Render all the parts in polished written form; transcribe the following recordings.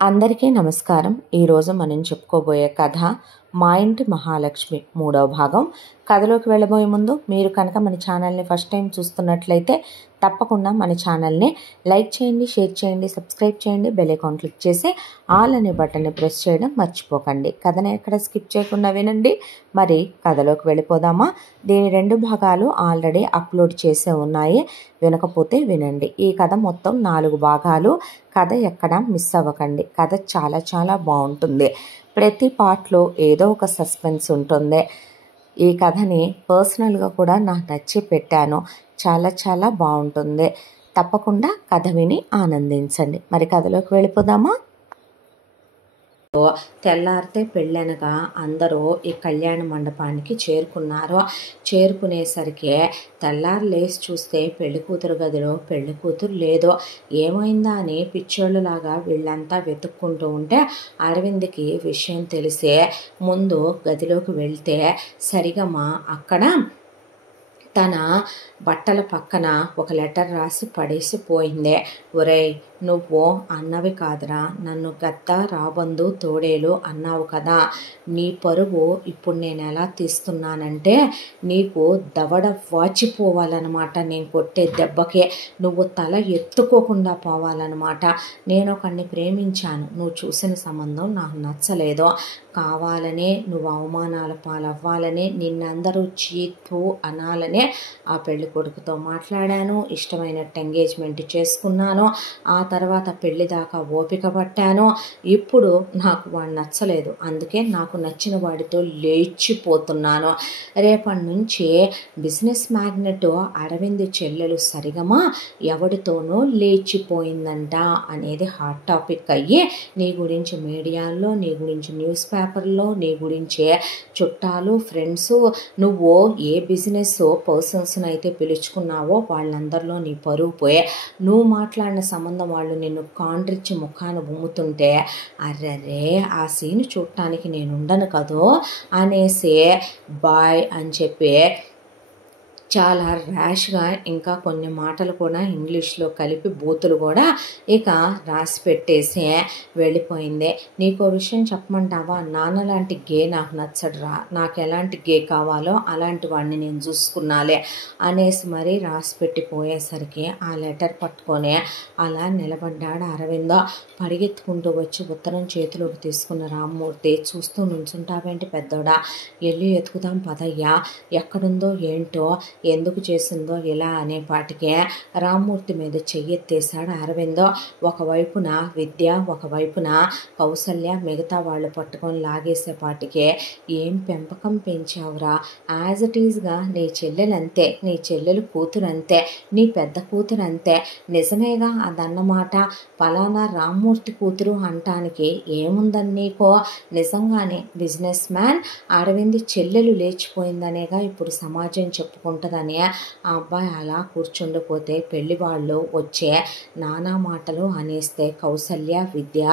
అందరికీ నమస్కారం. ఈరోజు మనం చెప్పుకోబోయే కథ మా ఇంటి మహాలక్ష్మి 3వ భాగం. కథలోకి వెళ్ళబోయే ముందు మీరు కనుక మన ఛానల్ని ఫస్ట్ టైం చూస్తున్నట్లయితే తప్పకుండా మన ఛానల్ని లైక్ చేయండి, షేర్ చేయండి, సబ్స్క్రైబ్ చేయండి, బెల్ ఐకాన్ క్లిక్ చేసి ఆల్ అనే బటన్ని ప్రెస్ చేయడం మర్చిపోకండి. కథని ఎక్కడ స్కిప్ చేయకుండా వినండి. మరి కథలోకి వెళ్ళిపోదామా? దీని 2 భాగాలు ఆల్రెడీ అప్లోడ్ చేసే ఉన్నాయి, వినకపోతే వినండి. ఈ కథ మొత్తం 4 భాగాలు. కథ ఎక్కడ మిస్ అవ్వకండి. కథ చాలా చాలా బాగుంటుంది. ప్రతి పార్ట్లో ఏదో ఒక సస్పెన్స్ ఉంటుంది. ఈ కథని పర్సనల్గా కూడా నాకు నచ్చి పెట్టాను. చాలా చాలా బాగుంటుంది. తప్పకుండా కథ విని ఆనందించండి. మరి కథలోకి వెళ్ళిపోదామా? తెల్లారితే పెళ్ళనగా అందరూ ఈ కళ్యాణ మండపానికి చేరుకున్నారు. చేరుకునేసరికి తెల్లారు లేచి చూస్తే పెళ్లి కూతురు గదిలో పెళ్లి కూతురు లేదు. ఏమైందా అని పిచ్చోళ్ళలాగా వీళ్ళంతా వెతుక్కుంటూ ఉంటే అరవింద్కి విషయం తెలిసే ముందు గదిలోకి వెళ్తే సరిగమా అక్కడ తన బట్టల పక్కన ఒక లెటర్ రాసి పడేసి పోయింది. ఒరేయ్, నువ్వు అన్నవి కాదురా, నన్ను గద్ద రాబందు తోడేలు అన్నావు కదా, నీ పరువు ఇప్పుడు నేను ఎలా తీస్తున్నానంటే నీకు దవడ వాచిపోవాలన్నమాట. నేను కొట్టే దెబ్బకే నువ్వు తల ఎత్తుకోకుండా పోవాలన్నమాట. నేను ఒకడిని ప్రేమించాను, నువ్వు చూసిన సంబంధం నాకు నచ్చలేదు, కావాలనే నువ్వు అవమానాల పాలవ్వాలనే నిన్నందరూ చీతు అనాలనే ఆ పెళ్లి కొడుకుతో మాట్లాడాను, ఇష్టమైనట్టు ఎంగేజ్మెంట్ చేసుకున్నాను, ఆ తర్వాత పెళ్లి దాకా ఓపిక పట్టాను. ఇప్పుడు నాకు వాడు నచ్చలేదు, అందుకే నాకు నచ్చిన వాడితో లేచిపోతున్నాను. రేపటి నుంచి బిజినెస్ మ్యాగ్నెట్ అరవింద్ చెల్లెలు సరిగమా ఎవడితోనూ లేచిపోయిందంట అనేది హాట్ టాపిక్ అయ్యి నీ గురించి మీడియాల్లో, నీ గురించి న్యూస్ పేపర్లో, నీ గురించే చుట్టాలు, ఫ్రెండ్స్, నువ్వు ఏ బిజినెస్ పర్సన్స్ అయితే పిలుచుకున్నావో వాళ్ళందరిలో నీ పరువు పోయే, నువ్వు మాట్లాడిన సంబంధం వాళ్ళు నిన్ను కాండ్రిచ్చి ముఖాన్ని ఉమ్ముతుంటే అర్రరే ఆ సీన్ చూడటానికి నేను ఉండను కదో అనేసి బాయ్ అని చెప్పి చాలా ర్యాష్గా ఇంకా కొన్ని మాటలు కూడా ఇంగ్లీష్లో కలిపి బూతులు కూడా ఇక రాసి పెట్టేసి వెళ్ళిపోయింది. నీకో విషయం చెప్పమంటావా, నాన్న లాంటి గే నాకు నచ్చడురా, నాకు ఎలాంటి గే కావాలో అలాంటి వాడిని నేను చూసుకున్నాలే అనేసి మరీ రాసి పెట్టిపోయేసరికి ఆ లెటర్ పట్టుకొని అలా నిలబడ్డాడు అరవిందో. పరిగెత్తుకుంటూ వచ్చి ఉత్తరం చేతిలోకి తీసుకున్న రామ్మూర్తి చూస్తూ నుంచుంటావేంటి పెద్దోడా, వెళ్ళి ఎతుకుదాం పదయ్యా, ఎక్కడుందో ఏంటో, ఎందుకు చేసిందో ఇలా అనేపాటికే రామ్మూర్తి మీద చెయ్యెత్తేశాడు అరవిందో. ఒకవైపున విద్య, ఒకవైపున కౌసల్య మిగతా వాళ్ళు పట్టుకొని లాగేసేపాటికే ఏం పెంపకం పెంచావురా, యాజ్ ఇట్ ఈజ్గా నీ చెల్లెలంతే, నీ చెల్లెలు కూతురు అంతే, నీ పెద్ద కూతురు అంతే, నిజమేగా అదన్నమాట, పలానా రామ్మూర్తి కూతురు అంటానికి ఏముందని నీకో, నిజంగానే బిజినెస్ మ్యాన్ అరవింద్ చెల్లెలు లేచిపోయిందనేగా ఇప్పుడు సమాజం చెప్పుకుంటుందని ఆ అబ్బాయి అలా కూర్చుండిపోతే పెళ్లి వాళ్ళు వచ్చే నానా మాటలు అనేస్తే కౌసల్య, విద్య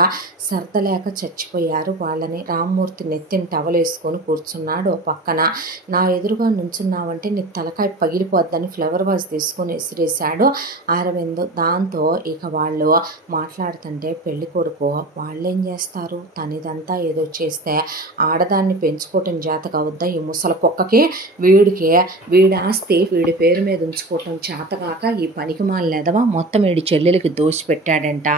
సర్దలేక చచ్చిపోయారు. వాళ్ళని రామ్మూర్తి నెత్తిని టవలేసుకొని కూర్చున్నాడు ఓ పక్కన. నా ఎదురుగా నుంచున్నావంటే నీ తలకాయ పగిలిపోద్దని ఫ్లవర్ వాజ్ తీసుకొని విసిరేశాడు అరవింద్. దాంతో ఇక వాళ్ళు మాట్లాడుతుంటే పెళ్లి కొడుకు వాళ్ళేం చేస్తారు, తనిదంతా ఏదో చేస్తే ఆడదాన్ని పెంచుకోవటం చేతగా అవుద్దా ఈ ముసల కుక్కకి, వీడికి వీడి ఆస్తి వీడి పేరు మీద ఉంచుకోవటం చేతగాక ఈ పనికి మాలినెదవా మొత్తం వీడి చెల్లెలకి దోసి పెట్టాడంట.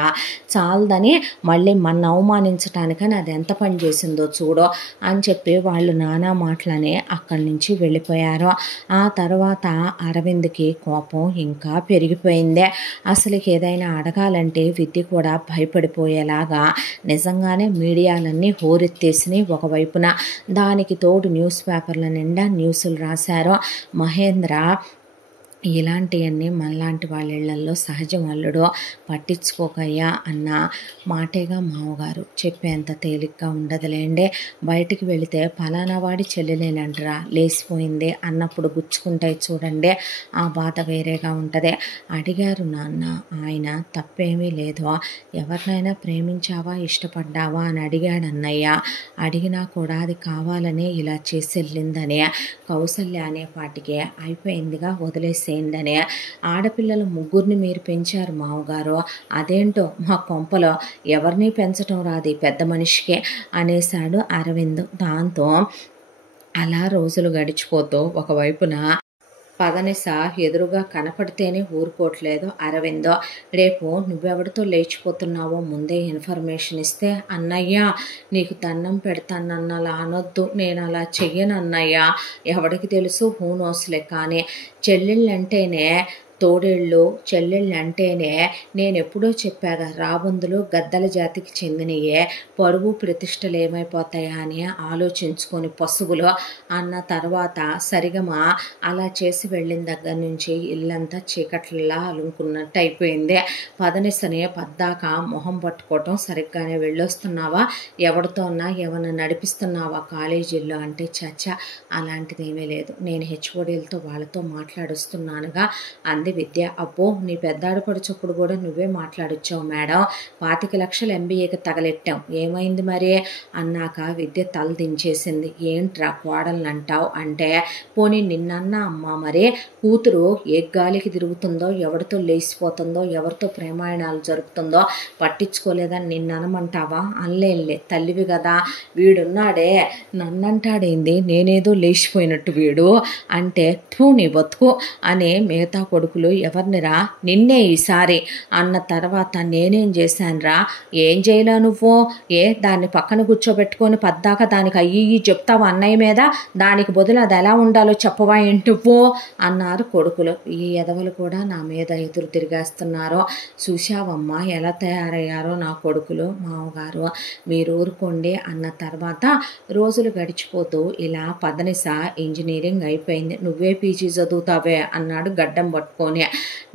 చాలదని మళ్ళీ మన అవమానించటానికని అది ఎంత పని చేసిందో చూడో అని చెప్పి వాళ్ళు నానా మాటలని అక్కడి నుంచి వెళ్ళిపోయారు. ఆ తర్వాత అరవింద్కి కోపం ఇంకా పెరిగిపోయిందే. అసలుకి ఏదైనా అడగాలంటే విద్య కూడా భయపడిపోయేలాగా నిజంగానే మీడియాలన్నీ హోరెత్తేసినాయి ఒకవైపున. దానికి తోడు న్యూస్ పేపర్ల నిండా న్యూస్లు రాశారు. మహేంద్ర ఇలాంటివన్నీ మనలాంటి వాళ్ళ ఇళ్లల్లో సహజం అల్లుడు, పట్టించుకోకయ్యా అన్న మాటేగా మామగారు, చెప్పేంత తేలిగ్గా ఉండదులేండి, బయటికి వెళితే ఫలానా వాడి చెల్లెలేనంటరా లేచిపోయింది అన్నప్పుడు గుచ్చుకుంటాయి చూడండి, ఆ బాధ వేరేగా ఉంటుంది. అడిగారు నాన్న, ఆయన తప్పేమీ లేదు, ఎవరినైనా ప్రేమించావా ఇష్టపడ్డావా అని అడిగాడు అన్నయ్య, అడిగినా కూడా అది కావాలనే ఇలా చేసి వెళ్ళిందని కౌసల్య అనేపాటికే అయిపోయిందిగా వదిలేసే చేసేయండి అని. ఆడపిల్లలు ముగ్గురిని మీరు పెంచారు మామగారు, అదేంటో మా కొంపలో ఎవరిని పెంచటం రాదు పెద్ద మనిషికే అనేశాడు అరవింద్. దాంతో అలా రోజులు గడిచిపోతూ ఒకవైపున పదనిస ఎదురుగా కనపడితేనే ఊరుకోవట్లేదు అరవిందో. రేపు నువ్వెవడితో లేచిపోతున్నావో ముందే ఇన్ఫర్మేషన్ ఇస్తే, అన్నయ్య నీకు దండం పెడతానన్నలా అనొద్దు, నేను అలా చెయ్యను అన్నయ్య, ఎవడికి తెలుసు హూనోస్లే, కానీ చెల్లెళ్ళంటేనే తోడేళ్ళు, చెల్లెళ్ళంటేనే నేను ఎప్పుడో చెప్పాగా రాబందులు గద్దల జాతికి చెందినయే, పరువు ప్రతిష్టలు ఏమైపోతాయా అని ఆలోచించుకొని పసుగులు అన్న తర్వాత సరిగమా అలా చేసి వెళ్ళిన దగ్గర నుంచి ఇల్లంతా చీకట్లలా అలుముకున్నట్టు అయిపోయింది. పదనిసని పద్దాక మొహం పట్టుకోవటం, సరిగ్గానే వెళ్ళొస్తున్నావా, ఎవరితోన్నా ఏమన్నా నడిపిస్తున్నావా కాలేజీల్లో అంటే, చచ్చా అలాంటిదేమీ లేదు, నేను హెచ్ఓడీలతో వాళ్ళతో మాట్లాడుస్తున్నానుగా అంది విద్య. అబ్బో నీ పెద్దాడపడుచప్పుడు కూడా నువ్వే మాట్లాడొచ్చావు మేడం, 25 లక్షలు ఎంబీఏకి తగలెట్టాం, ఏమైంది మరి అన్నాక విద్య తల దించేసింది. ఏంట్రా కోడల్ని అంటావు అంటే, పోనీ నిన్నన్నా అమ్మా, మరి కూతురు ఏ గాలికి తిరుగుతుందో, ఎవరితో లేచిపోతుందో, ఎవరితో ప్రేమాయణాలు జరుపుతుందో పట్టించుకోలేదని నిన్ననమంటావా? అనలేనులే, తల్లివి కదా, వీడున్నాడే నన్నంటాడేంది, నేనేదో లేచిపోయినట్టు వీడు అంటే, థూ నీ బతుకు అని మిగతా కొడుకులు ఎవరినిరా, నిన్నే ఈసారి అన్న తర్వాత నేనేం చేశానురా, ఏం చేయలే నువ్వు, దాన్ని పక్కన కూర్చోబెట్టుకొని పద్దాక దానికి అయ్యి చెప్తావు అన్నయ్య మీద, దానికి బదులు అది ఎలా ఉండాలో చెప్పవా ఏంటి నువ్వు అన్నారు కొడుకులు. ఈ ఎదవలు కూడా నా మీద ఎదురు తిరిగేస్తున్నారు, చూశావమ్మా ఎలా తయారయ్యారో నా కొడుకులు, మామగారు మీరు ఊరుకోండి అన్న తర్వాత రోజులు గడిచిపోతూ ఇలా పదనిస ఇంజనీరింగ్ అయిపోయింది. నువ్వే పీజీ చదువుతావే అన్నాడు గడ్డం పట్టుకొని.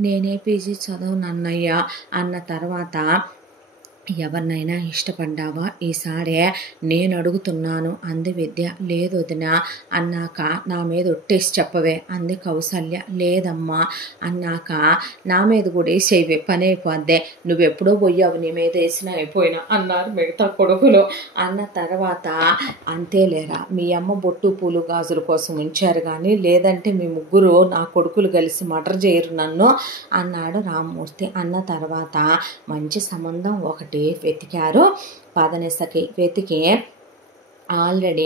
నేనే పీజీ చదవను అన్నయ్య అన్న తర్వాత, ఎవరినైనా ఇష్టపడ్డావా ఈసారే నేను అడుగుతున్నాను అంది విద్య. లేదు వదిన అన్నాక, నా మీద ఒట్టేసి చెప్పవే అంది కౌసల్య. లేదమ్మా అన్నాక, నా మీద కూడా వేసేవే పని అయిపోద్దే, నువ్వెప్పుడో పోయావు, నీ మీద వేసినా అయిపోయినా అన్నారు మిగతా కొడుకులు. అన్న తర్వాత, అంతేలేరా మీ అమ్మ బొట్టు పూలు గాజుల కోసం ఉంచారు కానీ, లేదంటే మీ ముగ్గురు నా కొడుకులు కలిసి మర్డర్ చేయరు నన్ను అన్నాడు రామ్మూర్తి. అన్న తర్వాత మంచి సంబంధం ఒకటి వెతికారు పదనిసకి. వెతికి ఆల్రెడీ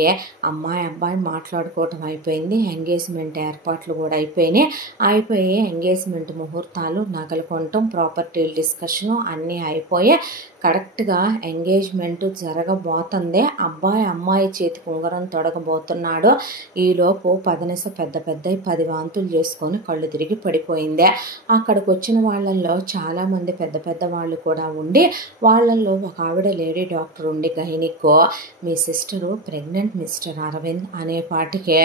అమ్మాయి అబ్బాయి మాట్లాడుకోవటం అయిపోయింది, ఎంగేజ్మెంట్ ఏర్పాట్లు కూడా అయిపోయి ఎంగేజ్మెంట్ ముహూర్తాలు, నగలు కొనటం, ప్రాపర్టీ డిస్కషను అన్నీ అయిపోయి కరెక్ట్గా ఎంగేజ్మెంట్ జరగబోతుంది. అబ్బాయి అమ్మాయి చేతికి ఉంగరం తొడగబోతున్నాడు. ఈలోపు పదనిస పెద్ద 10 వాంతులు చేసుకొని కళ్ళు తిరిగి పడిపోయింది. అక్కడికి వచ్చిన వాళ్ళల్లో చాలామంది పెద్ద వాళ్ళు కూడా ఉండి, వాళ్ళల్లో ఒక ఆవిడ లేడీ డాక్టర్ ఉండి గైనిక్, మీ సిస్టరు ప్రెగ్నెంట్ మిస్టర్ అరవింద్ అనేపాటికే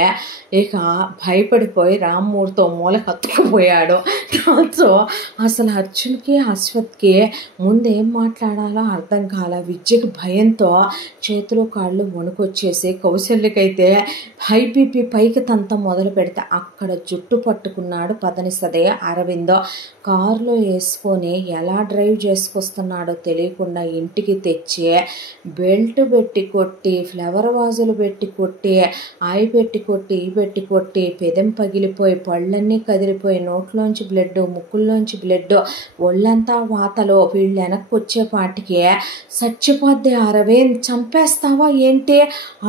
ఇక భయపడిపోయి రామ్మూర్తితో మూల కత్తుకుపోయాడు. దాంతో అసలు అర్జున్కి అశ్వత్కి ముందేం మాట్లాడాలో అర్థం కాల. విద్యకు భయంతో చేతులు కాళ్ళు వణుకొచ్చేసి, కౌశల్యకైతే హై బీపీ పైకి తంత మొదలు పెడితే అక్కడ జుట్టు పట్టుకున్నాడు పదనిసదే అరవిందో. కారులో వేసుకొని ఎలా డ్రైవ్ చేసుకొస్తున్నాడో తెలియకుండా ఇంటికి తెచ్చి బెల్ట్ పెట్టి కొట్టి, ఫ్లవర్ వాజులు పెట్టి కొట్టి, ఆయి పెట్టి కొట్టి, ఈ పెట్టి కొట్టి, పెదెం పగిలిపోయి, పళ్ళన్నీ కదిలిపోయి, నోట్లోంచి బ్లడ్, ముక్కుల్లోంచి బ్లడ్, ఒళ్ళంతా వాతలో. వీళ్ళు వెనక్కి వచ్చేపాటికి, చచ్చిపోద్ది అరవింద్, చంపేస్తావా ఏంటి,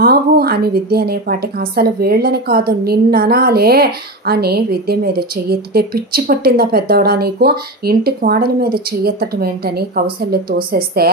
ఆగు అని విద్య అనేపాటికి, అసలు వీళ్ళని కాదు నిన్ననాలే అని విద్య మీద చెయ్యెత్తితే, పిచ్చి పట్టిందా పెద్దవడా నీకు, ఇంటి కోడల మీద చెయ్యెత్తటం ఏంటని కౌశల్య తోసేస్తే,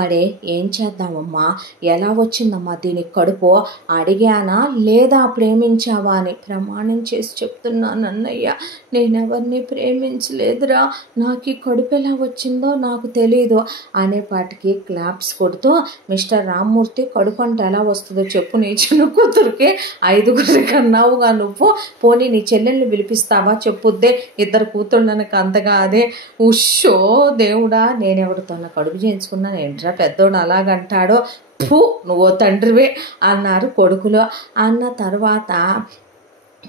మరి ఏం చేద్దామమ్మా, ఎలా వచ్చిందమ్మా దీనికి కడుపు అడిగానా లేదా ప్రేమించావా అని. ప్రమాణం చేసి చెప్తున్నాను అన్నయ్య, నేనెవరిని ప్రేమించలేదురా, నాకు ఈ కడుపు ఎలా వచ్చిందో నాకు తెలీదు అనేపాటికి క్లాప్స్ కొడుతూ, మిస్టర్ రామ్మూర్తి కడుపు అంటే ఎలా వస్తుందో చెప్పు, నీ చిన్న కూతురికి 5 కన్నావుగా నువ్వు, పోనీ నీ చెల్లెల్ని పిలిపిస్తావా చెప్పుద్దే, 2 కూతుళ్ళనక అంతగా అదే. ఉషో దేవుడా, నేనెవరితో నా కడుపు చేయించుకున్నాను ఏంట్రా పెద్దోడు అలాగంటాడో, నువ్వు తండ్రివే అన్నారు కొడుకులు. అన్న తర్వాత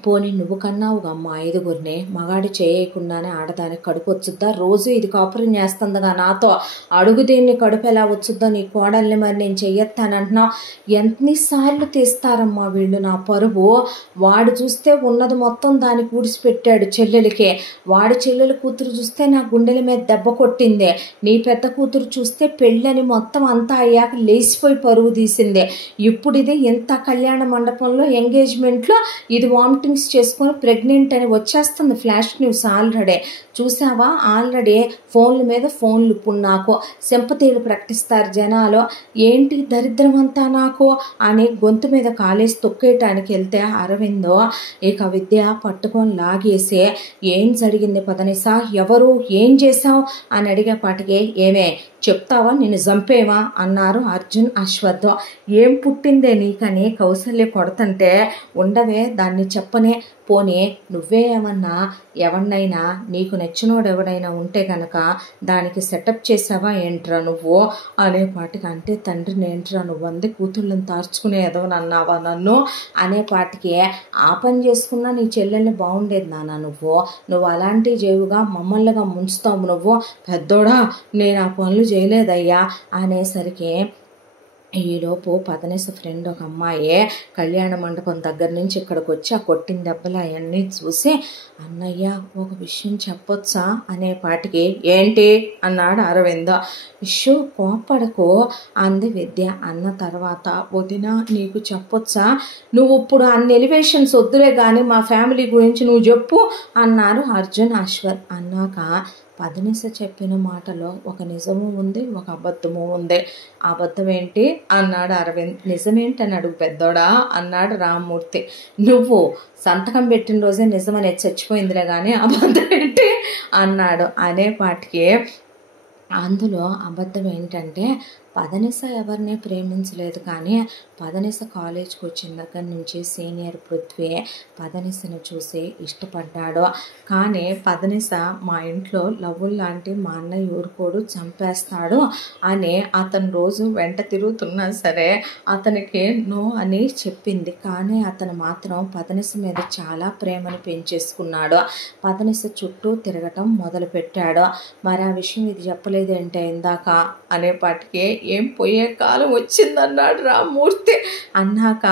పోనీ నువ్వు కన్నావుగా అమ్మ 5గురిని, మగాడి చేయకుండానే ఆడదానికి కడుపు వచ్చుద్దా? రోజు ఇది కాపురం చేస్తుందిగా నాతో, అడుగు దీన్ని కడుపు ఎలా వచ్చుద్దో నీ కోడల్ని, మరి నేను చెయ్యొత్తానంటున్నావు. ఎన్నిసార్లు తీస్తారమ్మా వీళ్ళు నా పరువు. వాడు చూస్తే ఉన్నది మొత్తం దాన్ని కూడిసిపెట్టాడు చెల్లెలికే, వాడి చెల్లెలు కూతురు చూస్తే నా గుండెల మీద దెబ్బ కొట్టిందే, నీ పెద్ద కూతురు చూస్తే పెళ్ళని మొత్తం అంతా అయ్యాక లేచిపోయి పరువు తీసిందే. ఇప్పుడు ఇది ఎంత కళ్యాణ మండపంలో ఎంగేజ్మెంట్లో ఇది వామిటింగ్స్ చేసుకొని ప్రెగ్నెంట్ అని వచ్చేస్తుంది ఫ్లాష్ న్యూస్ ఆల్రెడీ. చూసావా, ఆల్రెడీ ఫోన్ల మీద ఫోన్లు. ఇప్పుడు నాకు సింపతీలు ప్రకటిస్తారు జనాలు, ఏంటి దరిద్రం అంతా నాకు అని గొంతు మీద కాలేసి తొక్కేయటానికి వెళ్తే అరవిందో ఇక విద్య పట్టుకొని లాగేసి, ఏం జరిగింది పదనిసా, ఎవరు, ఏం చేశావు అని అడిగేపాటికి, ఏమే చెప్తావా, నిన్ను చంపేవా అన్నారు అర్జున్ అశ్వత్. ఏం పుట్టిందే నీకని కౌసల్య కొడతంటే, ఉండవే దాన్ని చెప్పనే, పోనీ నువ్వే ఏమన్నా ఎవరినైనా నీకు నచ్చినోడు ఎవడైనా ఉంటే కనుక దానికి సెటప్ చేసావా ఏంట్రా నువ్వు అనేపాటికి, అంటే తండ్రిని ఏంట్రా నువ్వు అంది కూతుళ్ళని తార్చుకునేదో అన్నావా నన్ను అనేపాటికి, ఆ పని చేసుకున్నా నీ చెల్లెల్ని బాగుండేది నాన్న, నువ్వు అలాంటి జేవుగా మమ్మల్నిగా ముంచుతావు నువ్వు, పెద్దోడా నేను ఆ పనులు చేయలేదయ్యా అనేసరికి, ఈలోపు పదనేస ఫ్రెండ్ ఒక అమ్మాయి కళ్యాణ మండపం దగ్గర నుంచి ఇక్కడికి వచ్చి ఆ కొట్టిన దెబ్బలు అవన్నీ చూసి, అన్నయ్య ఒక విషయం చెప్పొచ్చా అనేపాటికి, ఏంటి అన్నాడు అరవింద్. ఇష్యూ కోపడకు అంది విద్య. అన్న తర్వాత, వదిన నీకు చెప్పొచ్చా, నువ్వు ఇప్పుడు అన్ని ఎలివేషన్స్ వద్దులే కానీ మా ఫ్యామిలీ గురించి నువ్వు చెప్పు అన్నారు అర్జున్ అశ్వత్. అన్నాక పదనిస చెప్పిన మాటలో ఒక నిజము ఉంది, ఒక అబద్ధము ఉంది. అబద్ధం ఏంటి అన్నాడు అరవింద్. నిజమేంటని అడుగు పెద్దోడా అన్నాడు రామ్మూర్తి. నువ్వు సంతకం పెట్టిన రోజే నిజమని చచ్చిపోయిందిలే కానీ అబద్ధం ఏంటి అన్నాడు. అనేపాటికి అందులో అబద్ధం ఏంటంటే, పదనిస ఎవరిని ప్రేమించలేదు, కానీ పదనిస కాలేజ్కి వచ్చిన దగ్గర నుంచి సీనియర్ పృథ్వీ పదనిసను చూసి ఇష్టపడ్డాడు. కానీ పదనిస మా ఇంట్లో లవ్వులు లాంటి మా అన్నయ్య ఊరుకోడు, చంపేస్తాడు అని అతను రోజు వెంట తిరుగుతున్నా సరే అతనికి నో అని చెప్పింది. కానీ అతను మాత్రం పదనిస మీద చాలా ప్రేమను పెంచేసుకున్నాడు. పదనిస చుట్టూ తిరగటం మొదలుపెట్టాడు. మరి ఆ విషయం ఇది చెప్పలేదేంటే ఇందాక అనేపాటికి, ఏం పోయే కాలం వచ్చిందన్నాడు రామ్మూర్తి. అన్నాక,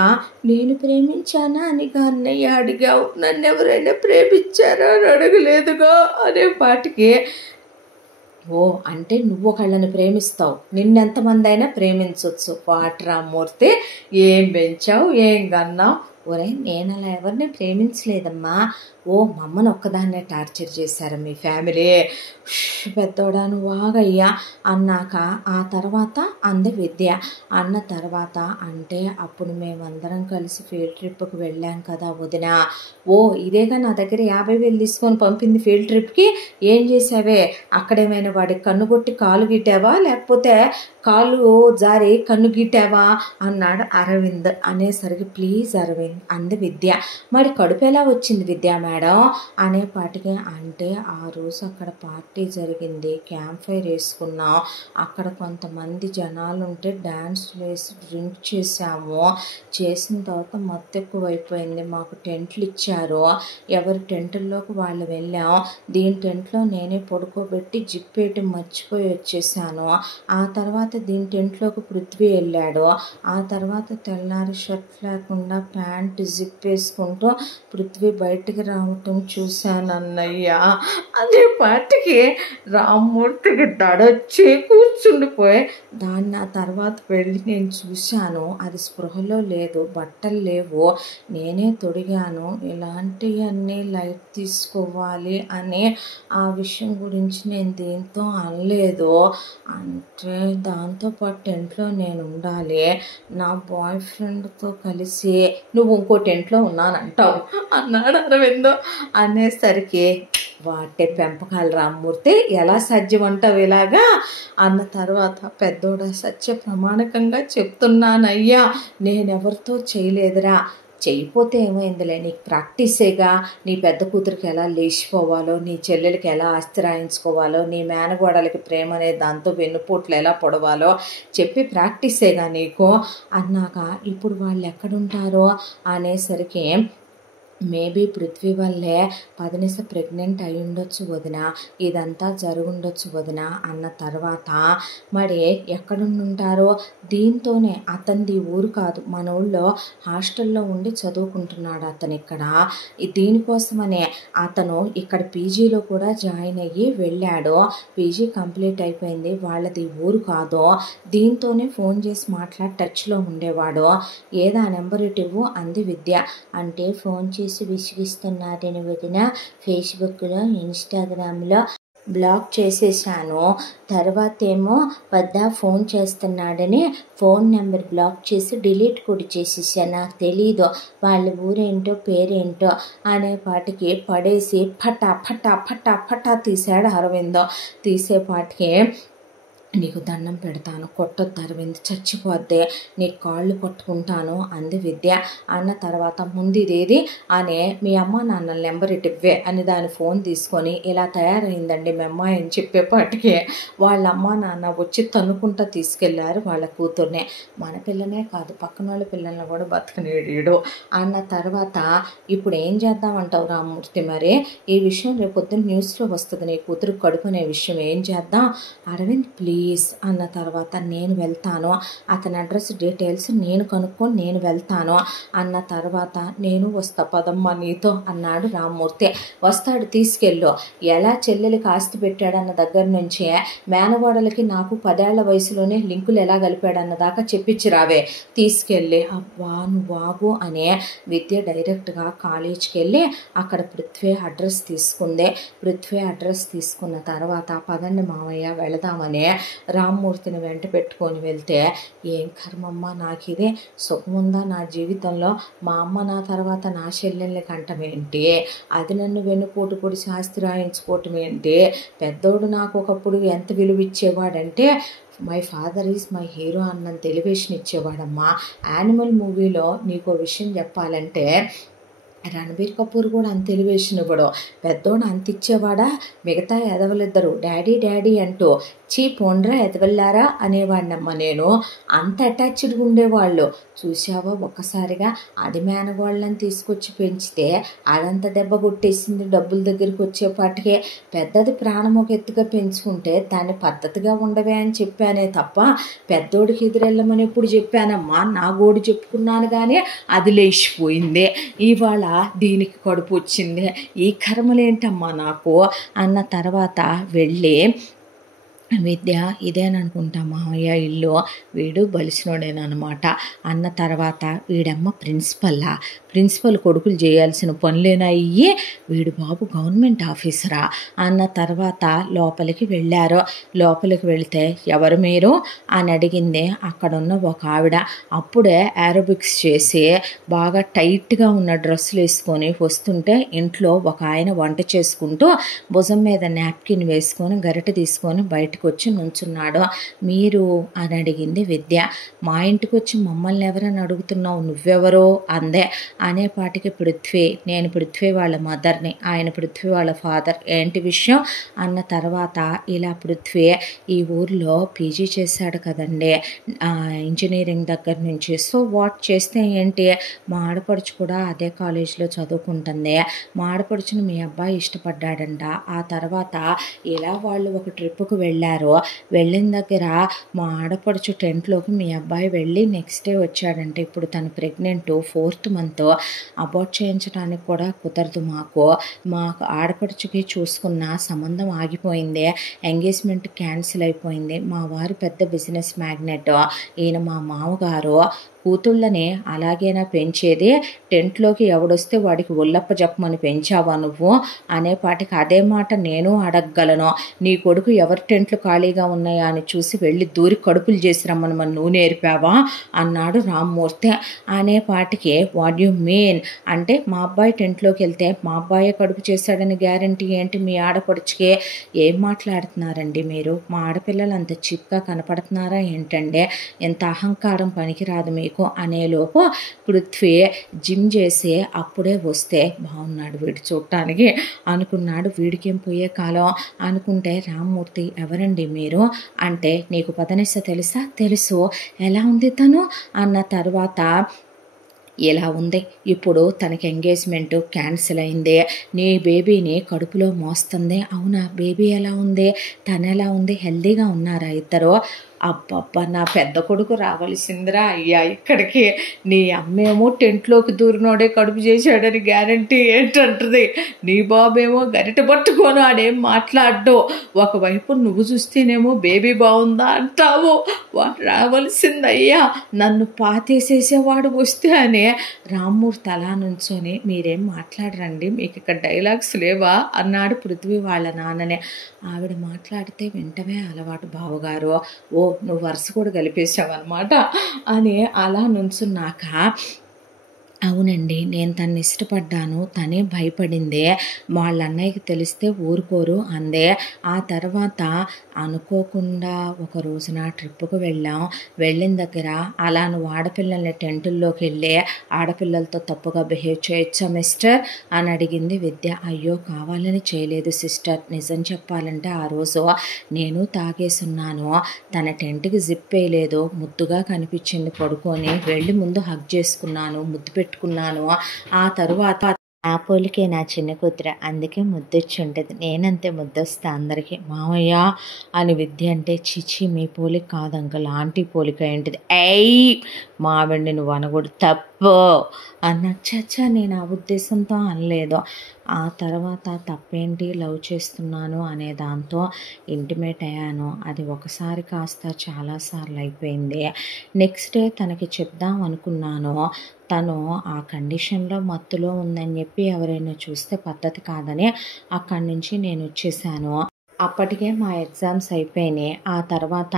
నేను ప్రేమించానా అని అన్నయ్య అడిగావు, నన్ను ఎవరైనా ప్రేమించారా అని అడగలేదుగా అనేపాటికి, ఓ అంటే నువ్వు ఒకళ్ళని ప్రేమిస్తావు, నిన్నెంతమంది అయినా ప్రేమించవచ్చు. వాటి రామ్మూర్తి ఏం పెంచావు, ఏం కన్నావు. ఒరే నేను అలా ఎవరిని ప్రేమించలేదమ్మా, ఓ మమ్మల్ని ఒక్కదాన్నే టార్చర్ చేశారు మీ ఫ్యామిలీ. పెద్దోడా నువ్వు ఆగయ్యా అన్నాక, ఆ తర్వాత అంది విద్య. అన్న తర్వాత, అంటే అప్పుడు మేమందరం కలిసి ఫీల్డ్ ట్రిప్కి వెళ్ళాం కదా వదిన. ఓ ఇదేగా నా దగ్గర 50,000 తీసుకొని పంపింది ఫీల్డ్ ట్రిప్కి, ఏం చేసావే, అక్కడేమైనా వాడికి కన్ను కొట్టి కాలు గిట్టావా, లేకపోతే కాలు జారి కన్ను గిట్టావా అన్నాడు అరవింద్. అనేసరికి, ప్లీజ్ అరవింద్ అంది విద్య. మరి కడుపు ఎలా వచ్చింది విద్య మేడం అనేపాటికి, అంటే ఆ రోజు అక్కడ పార్టీ జరిగింది, క్యాంప్ ఫైర్ వేసుకున్నాం, అక్కడ కొంతమంది జనాలు ఉంటే డ్యాన్స్ వేసి డ్రింక్ చేసాము, చేసిన తర్వాత మత్తు ఎక్కువైపోయింది, మాకు టెంట్లు ఇచ్చారు, ఎవరి టెంట్ల్లోకి వాళ్ళు వెళ్ళాం, దీని టెంట్లో నేనే పడుకోబెట్టి జిప్పేటి మర్చిపోయి వచ్చేసాను. ఆ తర్వాత దీని టెంట్లోకి పృథ్వీ వెళ్ళాడు. ఆ తర్వాత తెల్లారి షర్ట్ లేకుండా ప్యాంట్ జిప్ వేసుకుంటూ పృథ్వీ బయటికి రావటం చూశాను అన్నయ్య అనే పాటికి రామ్మూర్తికి దడొచ్చి కూర్చుండిపోయి, దాన్ని ఆ తర్వాత వెళ్ళి నేను చూశాను, అది స్పృహలో లేదు, బట్టలు లేవు, నేనే తొడిగాను, ఇలాంటివన్నీ లైట్ తీసుకోవాలి అని ఆ విషయం గురించి నేను దీంతో అనలేదు. అంటే దాంతోపాటు టెంట్లో నేను ఉండాలి, నా బాయ్ ఫ్రెండ్తో కలిసి నువ్వు ఇంకో టెంట్లో ఉన్నానంటావు అన్నాడు అరవింద్. అనేసరికి, వాటే పెంపకాలు రామ్మూర్తి ఎలా సాధ్యం అంటావు ఇలాగా అన్న తర్వాత, పెద్దోడా సత్య ప్రమాణకంగా చెప్తున్నానయ్యా, నేనెవరితో చేయలేదురా, చేయిపోతే ఏమైందిలే, నీకు ప్రాక్టీసేగా, నీ పెద్ద కూతురికి ఎలా లేచిపోవాలో, నీ చెల్లెలకి ఎలా ఆస్తి రాయించుకోవాలో, నీ మేనగోడలకి ప్రేమ అనే దాంతో వెన్నుపోట్లు ఎలా పొడవాలో చెప్పి ప్రాక్టీసేగా నీకు అన్నాక, ఇప్పుడు వాళ్ళు ఎక్కడుంటారో అనేసరికి, మేబీ పృథ్వీ వల్లే పదనిస ప్రెగ్నెంట్ అయి ఉండొచ్చు వదిన, ఇదంతా జరుగుండొచ్చు వదిన అన్న తర్వాత మరి ఎక్కడుంటారో. దీంతోనే అతనిది ఊరు కాదు, మన ఊళ్ళో హాస్టల్లో ఉండి చదువుకుంటున్నాడు అతను ఇక్కడ. దీనికోసమనే అతను ఇక్కడ పీజీలో కూడా జాయిన్ అయ్యి వెళ్ళాడు. పీజీ కంప్లీట్ అయిపోయింది, వాళ్ళది ఊరు కాదు. దీంతోనే ఫోన్ చేసి మాట్లాడి టచ్లో ఉండేవాడు. ఏదా నెంబర్ ఇవ్వు అంది విద్య. అంటే ఫోన్ చేసి విసిగిస్తున్నాడని వదిన, ఫేస్బుక్లో ఇన్స్టాగ్రామ్లో బ్లాక్ చేసేసాను. తర్వాత ఏమో ఫోన్ చేస్తున్నాడని ఫోన్ నెంబర్ బ్లాక్ చేసి డిలీట్ కూడా చేసేసాను. నాకు తెలీదు వాళ్ళ ఊరేంటో పేరేంటో అనేపాటికి పడేసి ఫటా ఫటా ఫటా ఫటా తీశాడు అరవిందో. తీసేపాటికి నీకు దండం పెడతాను, కొట్టొద్దు అరవింద్, చచ్చిపోద్దే, నీ కాళ్ళు పట్టుకుంటాను అంది విద్య. అన్న తర్వాత ముందు ఇదేది అనే మీ అమ్మ నాన్న నెంబర్ ఇవ్వే అని దాని ఫోన్ తీసుకొని ఇలా తయారైందండి మీ అమ్మాయి అని చెప్పేపాటికి వాళ్ళ అమ్మ నాన్న వచ్చి తన్నుకుంటా తీసుకెళ్లారు వాళ్ళ కూతుర్నే. మన పిల్లనే కాదు పక్కన వాళ్ళ పిల్లల్ని కూడా బతకనేడు. అన్న తర్వాత ఇప్పుడు ఏం చేద్దామంటావు రామ్మూర్తి, మరి ఈ విషయం రేపొద్దున న్యూస్లో వస్తుంది, నీ కూతురు కడుపు అనే విషయం ఏం చేద్దాం అరవింద్ ప్లీజ్ అన్న తర్వాత నేను వెళ్తాను, అతని అడ్రస్ డీటెయిల్స్ నేను కనుక్కొని నేను వెళ్తాను అన్న తర్వాత నేను వస్తా పదమ్మా నీతో అన్నాడు రామ్మూర్తి. వస్తాడు, తీసుకెళ్ళు. ఎలా చెల్లెలకి ఆస్తి పెట్టాడన్న దగ్గర నుంచే మేనగోడలకి నాకు 10 ఏళ్ల వయసులోనే లింకులు ఎలా కలిపాడన్న దాకా చెప్పించి రావే, తీసుకెళ్ళి. అబ్బా నువ్వాగు అనే విద్య డైరెక్ట్గా కాలేజ్కి వెళ్ళి అక్కడ పృథ్వీ అడ్రస్ తీసుకుంది. పృథ్వీ అడ్రస్ తీసుకున్న తర్వాత పదండి మామయ్య వెళదామని రామ్మూర్తిని వెంట పెట్టుకొని వెళ్తే, ఏం కర్మమ్మ నాకు ఇదే సుఖముందా నా జీవితంలో, మా అమ్మ నా తర్వాత నా చెల్లెల్ని కంటమేంటి, అది నన్ను వెన్నుపోటు పొడి శాస్త్రి రాయించుకోవటం ఏంటి, పెద్దోడు నాకు ఒకప్పుడు ఎంత విలువ ఇచ్చేవాడంటే my father is my hero అన్నంత ఎలివేషన్ ఇచ్చేవాడమ్మా. యానిమల్ మూవీలో నీకో విషయం చెప్పాలంటే రణబీర్ కపూర్ కూడా అంత ఎలివేషన్ ఇవ్వడు, పెద్దోడు అంత ఇచ్చేవాడా, మిగతా ఎదవలిద్దరు డాడీ డాడీ అంటూ చీ పోండ్రా ఎదవల్లారా అనేవాడినమ్మ నేను. అంత అటాచ్డ్గా ఉండేవాళ్ళు. చూసావా ఒక్కసారిగా అది మేనగోళ్ళని తీసుకొచ్చి పెంచితే అదంతా దెబ్బ కొట్టేసింది డబ్బుల దగ్గరికి వచ్చేపాటికే. పెద్దది ప్రాణం ఒక ఎత్తుగా పెంచుకుంటే దాన్ని పద్ధతిగా ఉండవే అని చెప్పానే తప్ప పెద్దోడికి ఎదురెళ్ళమని ఎప్పుడు చెప్పానమ్మా, నా గోడు చెప్పుకున్నాను కానీ అది లేచిపోయింది. ఇవాళ దీనికి కడుపు వచ్చింది, ఈ కర్మలేంటమ్మా నాకు అన్న తర్వాత వెళ్ళి విద్య ఇదేననుకుంటా మామయ్య ఇల్లు, వీడు బలిసినోడేనమాట అన్న తర్వాత వీడమ్మ ప్రిన్సిపల్ కొడుకులు చేయాల్సిన పనులేనా ఇయ్యి, వీడు బాబు గవర్నమెంట్ ఆఫీసరా అన్న తర్వాత లోపలికి వెళ్ళారు. లోపలికి వెళితే ఎవరు మీరు అని అడిగింది అక్కడున్న ఒక ఆవిడ. అప్పుడే ఏరోబిక్స్ చేసి బాగా టైట్గా ఉన్న డ్రెస్సులు వేసుకొని వస్తుంటే ఇంట్లో ఒక ఆయన వంట చేసుకుంటూ భుజం మీద నాప్కిన్ వేసుకొని గరిట తీసుకొని బయటకు వచ్చి నుంచున్నాడు. మీరు అని అడిగింది విద్య. మా ఇంటికి వచ్చి మమ్మల్ని ఎవరని అడుగుతున్నావు, నువ్వెవరో అందే. అనేపాటికి పృథ్వీ, నేను పృథ్వీ వాళ్ళ మదర్ని, ఆయన పృథ్వీ వాళ్ళ ఫాదర్, ఏంటి విషయం అన్న తర్వాత ఇలా పృథ్వీ ఈ ఊర్లో పీజీ చేశాడు కదండి ఇంజనీరింగ్ దగ్గర నుంచి, సో వాట్ చేస్తే ఏంటి, మా ఆడపడుచు కూడా అదే కాలేజీలో చదువుకుంటుంది, మా ఆడపడుచుని మీ అబ్బాయి ఇష్టపడ్డాడంట. ఆ తర్వాత ఇలా వాళ్ళు ఒక ట్రిప్కు వెళ్ళారు. వెళ్ళిన దగ్గర మా ఆడపడుచు టెంట్లోకి మీ అబ్బాయి వెళ్ళి నెక్స్ట్ డే వచ్చాడంటే ఇప్పుడు తను ప్రెగ్నెంట్, 4th month, అబార్ట్ చేయించడానికి కూడా కుదరదు మాకు ఆడపడుచుకి చూసుకున్న సంబంధం ఆగిపోయింది, ఎంగేజ్మెంట్ క్యాన్సిల్ అయిపోయింది. మా వారు పెద్ద బిజినెస్ మ్యాగ్నెట్, ఈయన మా మామగారు, కూతుళ్ళని అలాగేనా పెంచేది, టెంట్లోకి ఎవడొస్తే వాడికి ఒళ్ళప్ప చెప్పమని పెంచావా నువ్వు అనేపాటికి అదే మాట నేను అడగగలను, నీ కొడుకు ఎవరి టెంట్లు ఖాళీగా ఉన్నాయా అని చూసి వెళ్ళి దూరి కడుపులు చేసి రమ్మని మన నువ్వు నేర్పావా అన్నాడు రామ్మూర్తి. అనేపాటికి వాట్ యు మీన్ అంటే మా అబ్బాయి టెంట్లోకి వెళ్తే మా అబ్బాయే కడుపు చేశాడని గ్యారంటీ ఏంటి మీ ఆడపడుచుకే, ఏం మాట్లాడుతున్నారండి మీరు, మా ఆడపిల్లలు అంత చీప్గా కనపడుతున్నారా ఏంటంటే, ఎంత అహంకారం పనికిరాదు మీకు అనేలోపు పృథ్వీ జిమ్ చేసి అప్పుడే వస్తే బాగున్నాడు వీడు చూడటానికి అనుకున్నాడు. వీడికేం పోయే కాలం అనుకుంటే రామ్మూర్తి ఎవరండి మీరు అంటే, నీకు పదనిస తెలుసా, తెలుసు, ఎలా ఉంది తను అన్న తర్వాత ఇలా ఉంది. ఇప్పుడు తనకి ఎంగేజ్మెంట్ క్యాన్సిల్ అయింది. నీ బేబీని కడుపులో మోస్తుంది. అవునా, బేబీ ఎలా ఉంది, తను ఎలా ఉంది, హెల్దీగా ఉన్నారా ఇద్దరు? అబ్బబ్బా, నా పెద్ద కొడుకు రావాల్సిందిరా అయ్యా ఇక్కడికి. నీ అమ్మేమో టెంట్లోకి దూరినోడే కడుపు చేశాడని గ్యారంటీ ఏంటంటుంది. నీ బాబేమో గరిట పట్టుకోను ఆడేం మాట్లాడ్డు. ఒకవైపు నువ్వు చూస్తేనేమో బేబీ బాగుందా అంటావు. వాడు రావాల్సిందయ్యా, నన్ను పాతేసేసేవాడు వస్తే అని రామ్మూర్తి అలా నుంచొని మీరేం మాట్లాడరండి, మీకు ఇక్కడ డైలాగ్స్ లేవా అన్నాడు పృథ్వీ వాళ్ళ నాన్ననే. ఆవిడ మాట్లాడితే వింటమే అలవాటు బావగారు. ఓ, నువ్వు వరుస కూడా కలిపేసావన్నమాట అని అలా నుంచున్నాక, అవునండి, నేను తన్ని ఇష్టపడ్డాను, తనే భయపడిందే, వాళ్ళ అన్నయ్యకి తెలిస్తే ఊరుకోరు అందే. ఆ తర్వాత అనుకోకుండా ఒక రోజున ట్రిప్పుకు వెళ్ళాం. వెళ్ళిన దగ్గర అలా నువ్వు ఆడపిల్లల్ని టెంటుల్లోకి వెళ్ళి ఆడపిల్లలతో తప్పుగా బిహేవ్ చేయొచ్చా మిస్టర్ అని అడిగింది విద్య. అయ్యో, కావాలని చేయలేదు సిస్టర్, నిజం చెప్పాలంటే ఆ రోజు నేను తాగేసున్నాను. తన టెంట్కి జిప్ వేయలేదు, ముద్దుగా కనిపించింది పడుకొని. వెళ్ళి ముందు హగ్ చేసుకున్నాను, ముద్దు పెట్టుకున్నాను. ఆ తరువాత ఆ పోలికే నా చిన్న కూతురు, అందుకే ముద్దొచ్చి ఉంటుంది. నేనంతే ముద్దొస్తా అందరికీ. మామయ్య అని విద్య అంటే, చిచి మీ పోలిక కాదు అంకల్, ఆంటీ పోలిక ఏంటిది, ఏయ్ మావిడిని నువ్వు అనకూడదు, తప్పు అన్న. చచ్చా, నేను ఆ ఉద్దేశంతో అనలేదు. ఆ తర్వాత తప్పేంటి, లవ్ చేస్తున్నాను అనే దాంతో ఇంటిమేట్ అయ్యాను. అది ఒకసారి కాస్త చాలాసార్లు అయిపోయింది. నెక్స్ట్ డే తనకి చెప్దాం అనుకున్నాను. తను ఆ కండిషన్లో మత్తులో ఉందని చెప్పి ఎవరైనా చూస్తే పద్ధతి కాదని అక్కడి నుంచి నేను వచ్చేసాను. అప్పటికే మా ఎగ్జామ్స్ అయిపోయినాయి. ఆ తర్వాత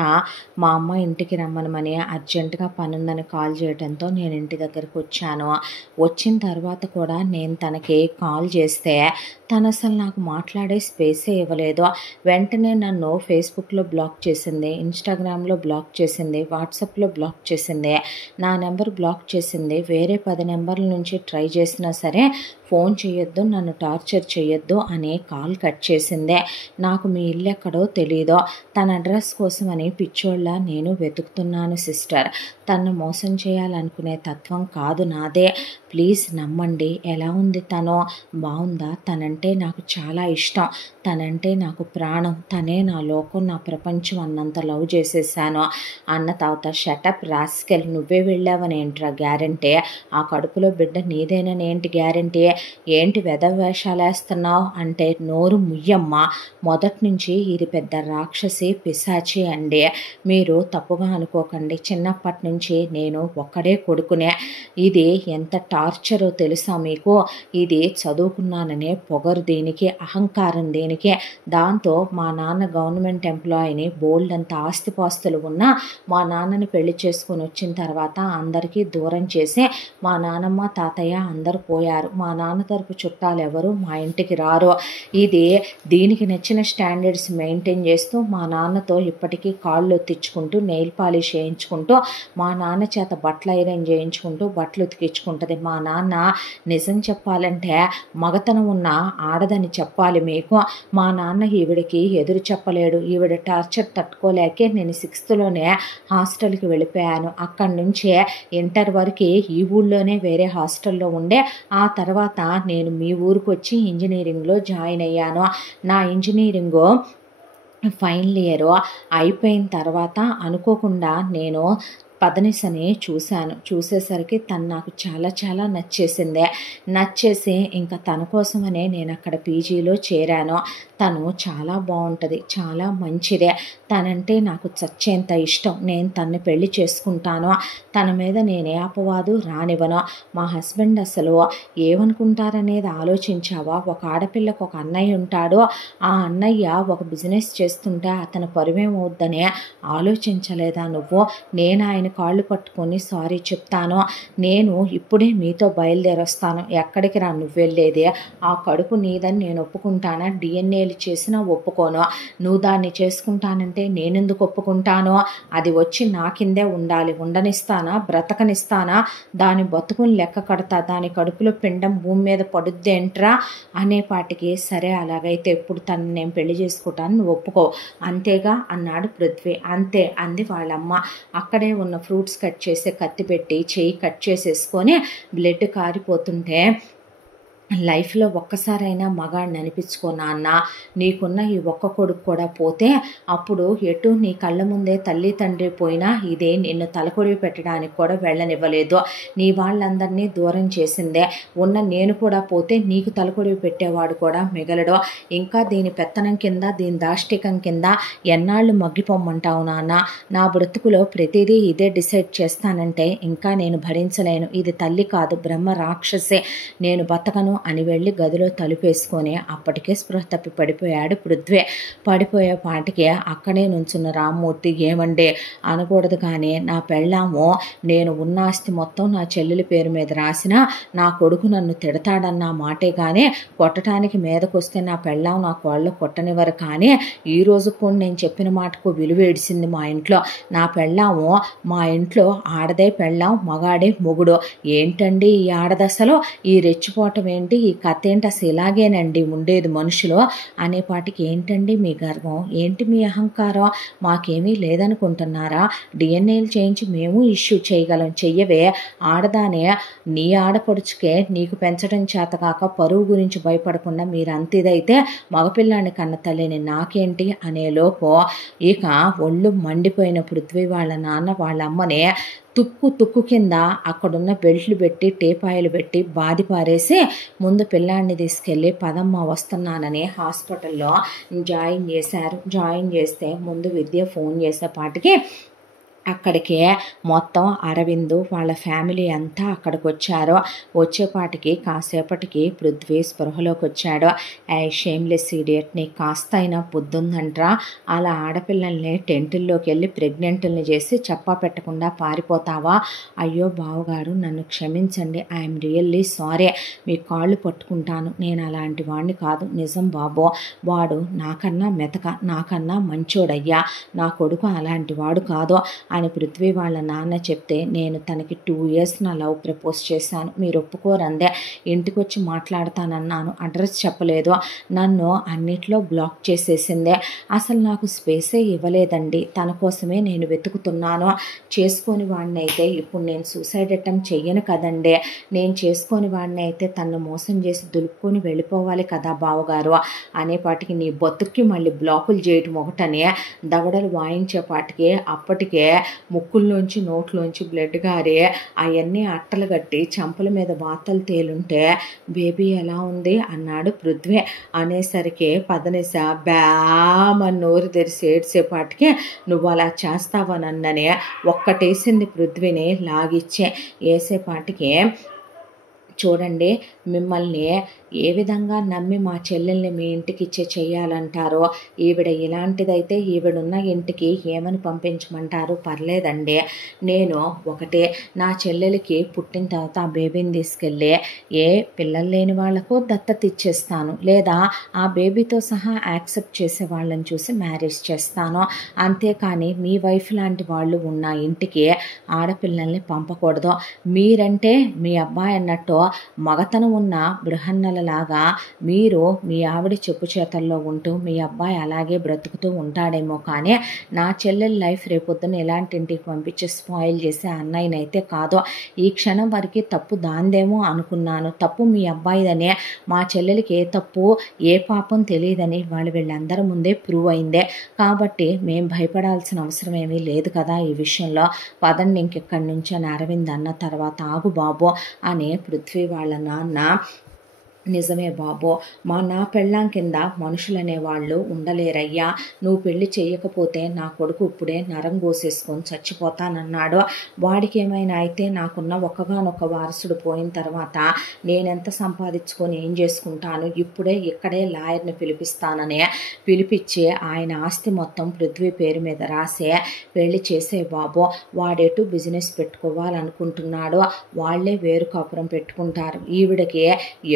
మా అమ్మ ఇంటికి రమ్మనమని అర్జెంటుగా పనుందని కాల్ చేయడంతో నేను ఇంటి దగ్గరకు వచ్చాను. వచ్చిన తర్వాత కూడా నేను తనకి కాల్ చేస్తే తను అసలు నాకు మాట్లాడే స్పేసే ఇవ్వలేదు. వెంటనే నన్ను ఫేస్బుక్లో బ్లాక్ చేసింది, ఇన్స్టాగ్రామ్లో బ్లాక్ చేసింది, వాట్సాప్లో బ్లాక్ చేసింది, నా నెంబర్ బ్లాక్ చేసింది. వేరే 10 నెంబర్ల నుంచి ట్రై చేసినా సరే ఫోన్ చేయొద్దు, నన్ను టార్చర్ చేయొద్దు అని కాల్ కట్ చేసిందే. నాకు మీ ఇల్లు ఎక్కడో తెలీదో, తన అడ్రస్ కోసమని పిచ్చోళ్ళ నేను వెతుకుతున్నాను సిస్టర్. తను మోసం చేయాలనుకునే తత్వం కాదు నాదే, ప్లీజ్ నమ్మండి. ఎలా ఉంది తను, బాగుందా? తనంటే నాకు చాలా ఇష్టం, తనంటే నాకు ప్రాణం, తనే నా లోకం, నా ప్రపంచం అన్నంత లవ్ చేసేసాను అన్న తర్వాత, షటప్ రాస్కెల్, నువ్వే వెళ్ళావని ఏంట్రా గ్యారంటీ, ఆ కడుపులో బిడ్డ నీదేనని ఏంటి గ్యారంటీ, ఏంటి వేషాలు వేస్తున్నావు అంటే నోరు ముయ్యమ్మ, మొదటి నుంచి ఇది పెద్ద రాక్షసి పిశాచి అండి, మీరు తప్పుగా అనుకోకండి. చిన్నప్పటి నుంచి నేను ఒక్కడే కొడుకునే, ఇది ఎంత టార్చరో తెలుసా మీకు, ఇది చదువుకున్నాననే పొగరు దీనికి, అహంకారం దీనికి. దాంతో మా నాన్న గవర్నమెంట్ ఎంప్లాయీని, బోల్డ్ అంత ఆస్తిపాస్తులు ఉన్నా మా నాన్నని పెళ్లి చేసుకుని వచ్చిన తర్వాత అందరికీ దూరం చేసి మా నానమ్మ తాతయ్య అందరూ పోయారు. మా నాన్న తరపు చుట్టాలు ఎవరు మా ఇంటికి రారు. ఇది దీనికి నచ్చిన స్టాండర్డ్స్ మెయింటైన్ చేస్తూ మా నాన్నతో ఇప్పటికీ కాళ్ళు తెచ్చుకుంటూ, నెయిల్ పాలిష్ చేయించుకుంటూ, మా నాన్న చేత బట్టలు ఐరన్ చేయించుకుంటూ బట్టలు ఉతికించుకుంటుంది. మా నాన్న నిజం చెప్పాలంటే మగతనం ఉన్న ఆడదని చెప్పాలి మీకు. మా నాన్న ఈవిడికి ఎదురు చెప్పలేడు. ఈవిడ టార్చర్ తట్టుకోలేకే నేను 6థ్లోనే హాస్టల్కి వెళ్ళిపోయాను. అక్కడి నుంచే ఇంటర్ వరకు ఈ ఊళ్ళోనే వేరే హాస్టల్లో ఉండే, ఆ తర్వాత నేను మీ ఊరికి వచ్చి ఇంజనీరింగ్లో జాయిన్ అయ్యాను. నా ఇంజనీరింగు ఫైనల్ ఇయర్ అయిపోయిన తర్వాత అనుకోకుండా నేను పదనిసని చూశాను. చూసేసరికి తను నాకు చాలా చాలా నచ్చేసి ఇంకా తన కోసమనే నేను అక్కడ పీజీలో చేరాను. తను చాలా బాగుంటుంది, చాలా మంచిదే, తనంటే నాకు చచ్చేంత ఇష్టం. నేను తన్ని పెళ్లి చేసుకుంటాను, తన మీద నేనే అపవాదు రానివ్వను. మా హస్బెండ్ అసలు ఏమనుకుంటారనేది ఆలోచించావా? ఒక ఆడపిల్లకు ఒక అన్నయ్య ఉంటాడు, ఆ అన్నయ్య ఒక బిజినెస్ చేస్తుంటే అతని పరువేమవుద్దని ఆలోచించలేదా నువ్వు? నేను ఆయన కాళ్ళు పట్టుకొని సారీ చెప్తాను, నేను ఇప్పుడే మీతో బయలుదేరొస్తాను. ఎక్కడికి రా నువ్వు వెళ్ళేది? ఆ కడుపు నీదని నేను ఒప్పుకుంటానా? డిఎన్ఏలు చేసినా ఒప్పుకోను. నువ్వు దాన్ని చేసుకుంటానంటే నేనెందుకు ఒప్పుకుంటాను? అది వచ్చి నా కిందే ఉండాలి. ఉండనిస్తానా? బ్రతకనిస్తానా? దాని బతుకుని లెక్క కడతా, దాని కడుపులో పిండం భూమి మీద పడుద్దేంట్రా అనేపాటికి, సరే అలాగైతే ఇప్పుడు తను నేను పెళ్లి చేసుకుంటాను, నువ్వు ఒప్పుకో అంతేగా అన్నాడు పృథ్వీ. అంతే అంది వాళ్ళమ్మ. అక్కడే ఉన్న ఉన్న ఫ్రూట్స్ కట్ చేసే కత్తి పెట్టి చెయ్యి కట్ చేసేసుకొని బ్లడ్ కారిపోతుంటే, లైఫ్లో ఒక్కసారైనా మగాడిని అనిపించుకో నాన్న, నీకున్న ఈ ఒక్క కొడుకు కూడా పోతే అప్పుడు ఎటు నీ కళ్ళ ముందే తల్లి తండ్రి పోయినా ఇదే నిన్ను తలకొడివి పెట్టడానికి కూడా వెళ్ళనివ్వలేదు. నీ వాళ్ళందరినీ దూరం చేసిందే. ఉన్న నేను కూడా పోతే నీకు తలకొడివి పెట్టేవాడు కూడా మిగలడు. ఇంకా దీని పెత్తనం కింద, దీని దాష్టికం కింద ఎన్నాళ్ళు మగ్గిపోమ్మంటావు నాన్న? నా బ్రతుకులో ప్రతిదీ ఇదే డిసైడ్ చేస్తానంటే ఇంకా నేను భరించలేను. ఇది తల్లి కాదు, బ్రహ్మ రాక్షసే. నేను బతకను అని వెళ్ళి గదిలో తలుపేసుకొని అప్పటికే స్పృహ తప్పి పడిపోయాడు పృథ్వీ. పడిపోయే పాటికి అక్కడే నుంచున్న రామ్మూర్తి, ఏమండే అనకూడదు కానీ నా పెళ్ళాము నేను ఉన్న ఆస్తి మొత్తం నా చెల్లెలి పేరు మీద రాసినా నా కొడుకు నన్ను తిడతాడన్న మాటే కానీ కొట్టడానికి మీదకొస్తే నా పెళ్ళాం నా కోళ్ళు కొట్టనివ్వరు. కానీ ఈ రోజు కూడా నేను చెప్పిన మాటకు విలువేడిసింది మా ఇంట్లో. నా పెళ్ళాము మా ఇంట్లో ఆడదే పెళ్ళాం, మగాడే మొగుడు. ఏంటండి ఈ ఆడదశలో ఈ రెచ్చిపోవటం ఏంటి, ఈ కథ ఏంటి, అసలు ఇలాగేనండి ఉండేది మనుషులు అనేపాటికి ఏంటండి మీ గర్వం, ఏంటి మీ అహంకారం, మాకేమీ లేదనుకుంటున్నారా? డిఎన్ఏలు చేయించి మేము ఇష్యూ చేయగలం, చెయ్యవే ఆడదానే. నీ ఆడపడుచుకే నీకు పెంచడం చేతకాక పరువు గురించి భయపడకుండా మీరు అంతిదైతే మగపిల్లాన్ని కన్న తల్లిని నాకేంటి అనేలోపు ఇక ఒళ్ళు మండిపోయిన పృథ్వీ వాళ్ళ నాన్న వాళ్ళ అమ్మనే తుక్కు కింద అక్కడున్న బెల్ట్లు పెట్టి టేపాయిలు పెట్టి బాది పారేసి ముందు పిల్లాడిని తీసుకెళ్ళి పదమ్మ వస్తున్నానని హాస్పిటల్లో జాయిన్ చేశారు. జాయిన్ చేస్తే ముందు విద్య ఫోన్ చేసేపాటికి అక్కడికి మొత్తం అరవింద్ వాళ్ళ ఫ్యామిలీ అంతా అక్కడికి వచ్చారు. వచ్చేపాటికి కాసేపటికి పృథ్వీ స్పృహలోకి వచ్చాడు. షేమ్లెస్ ఇడియట్, నీకు కాస్త అయినా బుద్ధుందంట్రా, అలా ఆడపిల్లల్ని టెంటుల్లోకి వెళ్ళి ప్రెగ్నెంట్ని చేసి చెప్పా పెట్టకుండా పారిపోతావా? అయ్యో బావగారు నన్ను క్షమించండి, ఐఎమ్ రియల్లీ సారీ, మీ కాళ్ళు పట్టుకుంటాను, నేను అలాంటి వాడిని కాదు, నిజం బాబో, వాడు నాకన్నా మెతక, నాకన్నా మంచోడయ్యా, నా కొడుకు అలాంటి వాడు కాదు అని పృథ్వీ వాళ్ళ నాన్న చెప్తే, నేను తనకి 2 years నా లవ్ ప్రపోజ్ చేశాను, మీరు ఒప్పుకోరందే, ఇంటికి వచ్చి మాట్లాడతానన్నాను, అడ్రస్ చెప్పలేదు, నన్ను అన్నిట్లో బ్లాక్ చేసేసిందే, అసలు నాకు స్పేసే ఇవ్వలేదండి, తన కోసమే నేను వెతుకుతున్నాను, చేసుకొని వాడిని అయితే ఇప్పుడు నేను సూసైడ్ అటెంప్ట్ చెయ్యను కదండి, నేను చేసుకొని వాడిని అయితే తను మోసం చేసి దులుపుకొని వెళ్ళిపోవాలి కదా బావగారు అనేపాటికి, నీ బతుక్కి మళ్ళీ బ్లాకులు చేయటం ఒకటని దవడలు వాయించేపాటికి అప్పటికే ముక్కుల్లోంచి నోట్లోంచి బ్లడ్ గారి అవన్నీ అట్టలు కట్టి చంపల మీద వాతలు తేలుంటే, బేబీ ఎలా ఉంది అన్నాడు పృథ్వీ. అనేసరికి పదనిస బ్యామని నోరు తెరిసి ఏడ్చేపాటికి, నువ్వు అలా చేస్తావనన్ననే ఒక్కటేసింది పృథ్వీని లాగిచ్చే. వేసేపాటికి చూడండి, మిమ్మల్ని ఏ విధంగా నమ్మి మా చెల్లెల్ని మీ ఇంటికి ఇచ్చే చెయ్యాలంటారో, ఈవిడ ఇలాంటిదైతే ఈవిడున్న ఇంటికి ఏమని పంపించమంటారు? పర్లేదండి, నేను ఒకటే, నా చెల్లెలకి పుట్టిన తర్వాత ఆ బేబీని తీసుకెళ్ళి ఏ పిల్లలు లేని వాళ్లకు దత్తత ఇచ్చేస్తాను, లేదా ఆ బేబీతో సహా యాక్సెప్ట్ చేసే వాళ్ళని చూసి మ్యారేజ్ చేస్తాను, అంతేకాని మీ వైఫ్ లాంటి వాళ్ళు ఉన్న ఇంటికి ఆడపిల్లల్ని పంపకూడదు. మీరంటే మీ అబ్బాయి అన్నట్టు మగతనం ఉన్న బృహన్నలలాగా మీరు మీ ఆవిడ చెప్పు చేతల్లో ఉంటూ మీ అబ్బాయి అలాగే బ్రతుకుతూ ఉంటాడేమో, కానీ నా చెల్లెల లైఫ్ రేపొద్దున ఎలాంటి ఇంటికి పంపించి స్పాయిల్ చేసే అన్నయ్యనైతే కాదు. ఈ క్షణం వరకు తప్పు దాందేమో అనుకున్నాను, తప్పు మీ అబ్బాయిదనే, మా చెల్లెలకి ఏ తప్పు ఏ పాపం తెలియదని వీళ్ళందరి ముందే ప్రూవ్ అయిందే, కాబట్టి మేం భయపడాల్సిన అవసరం ఏమీ లేదు కదా ఈ విషయంలో, పదండి ఇంకెక్కడి నుంచి అని అరవింద్ అన్న తర్వాత, ఆగు బాబు అని పృథ్వీ వాళ్ళ నాన్న, నిజమే బాబు, నా పెళ్ళాం కింద మనుషులనే వాళ్ళు ఉండలేరయ్యా, నువ్వు పెళ్లి చేయకపోతే నా కొడుకు ఇప్పుడే నరం కోసేసుకొని చచ్చిపోతానన్నాడు. వాడికి ఏమైనా అయితే నాకున్న ఒక్కగానొక్క వారసుడు పోయిన తర్వాత నేనెంత సంపాదించుకొని ఏం చేసుకుంటాను, ఇప్పుడే ఇక్కడే లాయర్ని పిలిపిస్తానని పిలిపించి ఆయన ఆస్తి మొత్తం పృథ్వీ పేరు మీద రాసే పెళ్లి చేసే బాబు. వాడెటు బిజినెస్ పెట్టుకోవాలనుకుంటున్నాడు, వాళ్లే వేరు కాపురం పెట్టుకుంటారు, ఈవిడకి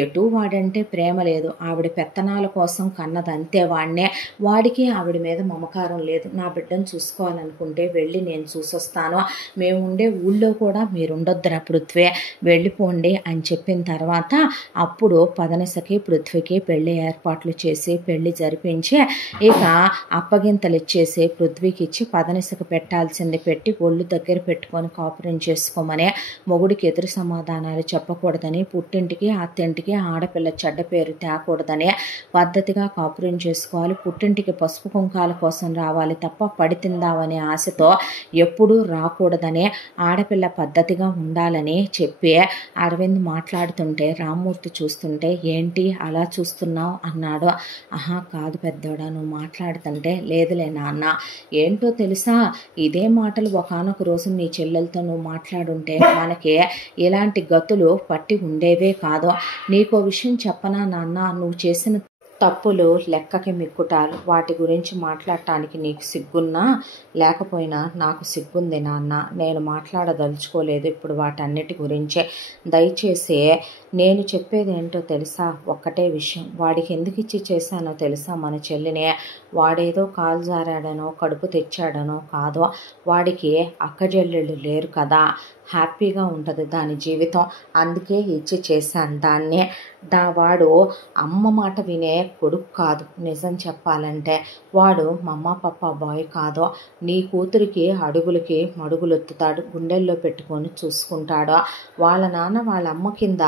ఎటు వాడంటే ప్రేమ లేదు, ఆవిడ పెత్తనాల కోసం కన్నదంతే వాడినే, వాడికి ఆవిడ మీద మమకారం లేదు. నా బిడ్డను చూసుకోవాలనుకుంటే వెళ్ళి నేను చూసొస్తాను, మేము ఉండే ఊళ్ళో కూడా మీరుండొద్దురా పృథ్వీ, వెళ్ళిపోండి అని చెప్పిన తర్వాత అప్పుడు పదనిసకి పృథ్వీకి పెళ్లి ఏర్పాట్లు చేసి పెళ్లి జరిపించి ఇక అప్పగింతలు ఇచ్చేసి పృథ్వీకి ఇచ్చి పదనిసకి పెట్టాల్సింది పెట్టి ఒళ్ళు దగ్గర పెట్టుకొని కాపురం చేసుకోమని, మొగుడికి ఎదురు సమాధానాలు చెప్పకూడదని, పుట్టింటికి అత్తింటికి ఆడపిల్ల చెడ్డ పేరు తేకూడదని, పద్ధతిగా కాపురం చేసుకోవాలి, పుట్టింటికి పసుపు కుంకాల కోసం రావాలి తప్ప పడి తిందామనే ఆశతో ఎప్పుడూ రాకూడదని, ఆడపిల్ల పద్ధతిగా ఉండాలని చెప్పి అరవింద్ మాట్లాడుతుంటే రామ్మూర్తి చూస్తుంటే ఏంటి అలా చూస్తున్నావు అన్నాడు. ఆహా కాదు పెద్దోడా, నువ్వు మాట్లాడుతుంటే లేదులే నాన్న, ఏంటో తెలుసా ఇదే మాటలు ఒకానొక రోజు నీ చెల్లెలతో నువ్వు మాట్లాడుంటే మనకి ఇలాంటి గతులు పట్టి ఉండేవే కాదు. నీకో విషయం చెప్పనా నాన్న, నువ్వు చేసిన తప్పులు లెక్కకి మిక్కుటాలు, వాటి గురించి మాట్లాడటానికి నీకు సిగ్గున్నా లేకపోయినా నాకు సిగ్గుంది నాన్న, నేను మాట్లాడదలుచుకోలేదు ఇప్పుడు వాటన్నిటి గురించే. దయచేసి నేను చెప్పేది ఏంటో తెలుసా, ఒక్కటే విషయం, వాడికి ఎందుకు ఇచ్చి చేశానో తెలుసా మన చెల్లినే, వాడేదో కాలు జారాడనో కడుపు తెచ్చాడనో కాదు, వాడికి అక్కజెల్లెళ్ళు లేరు కదా, హ్యాపీగా ఉంటుంది దాని జీవితం, అందుకే ఇచ్చి చేశాను దాన్ని. వాడు అమ్మ మాట వినే కొడుకు కాదు, నిజం చెప్పాలంటే వాడు మమ్మ పప్ప బాయ్ కాదు, నీ కూతురికి అడుగులకి మడుగులొత్తుతాడు, గుండెల్లో పెట్టుకొని చూసుకుంటాడు. వాళ్ళ నాన్న వాళ్ళ అమ్మ కింద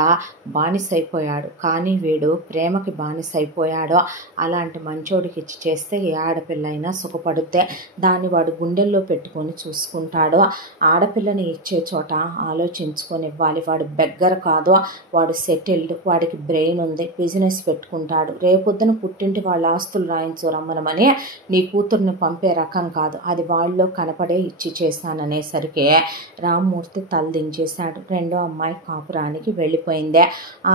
బానిసైపోయాడు, కానీ వీడు ప్రేమకి బానిసైపోయాడు. అలాంటి మంచోడికి ఇచ్చి చేస్తే ఏ ఆడపిల్ల అయినా సుఖపడితే దాన్ని వాడు గుండెల్లో పెట్టుకొని చూసుకుంటాడు. ఆడపిల్లని ఇచ్చే చోట ఆలోచించుకొని ఇవ్వాలి. వాడు బెగ్గర కాదు, వాడు సెటిల్డ్, వాడికి బ్రెయిన్ ఉంది, బిజినెస్ పెట్టుకుంటాడు, రేపొద్దున పుట్టింటి వాళ్ళ ఆస్తులు రాయించు రమ్మనమని నీ కూతుర్ని పంపే రకం కాదు, అది వాళ్ళలో కనపడే ఇచ్చి చేశాననేసరికి రామ్మూర్తి తలదించేశాడు. రెండో అమ్మాయి కాపురానికి వెళ్ళిపోయిందే.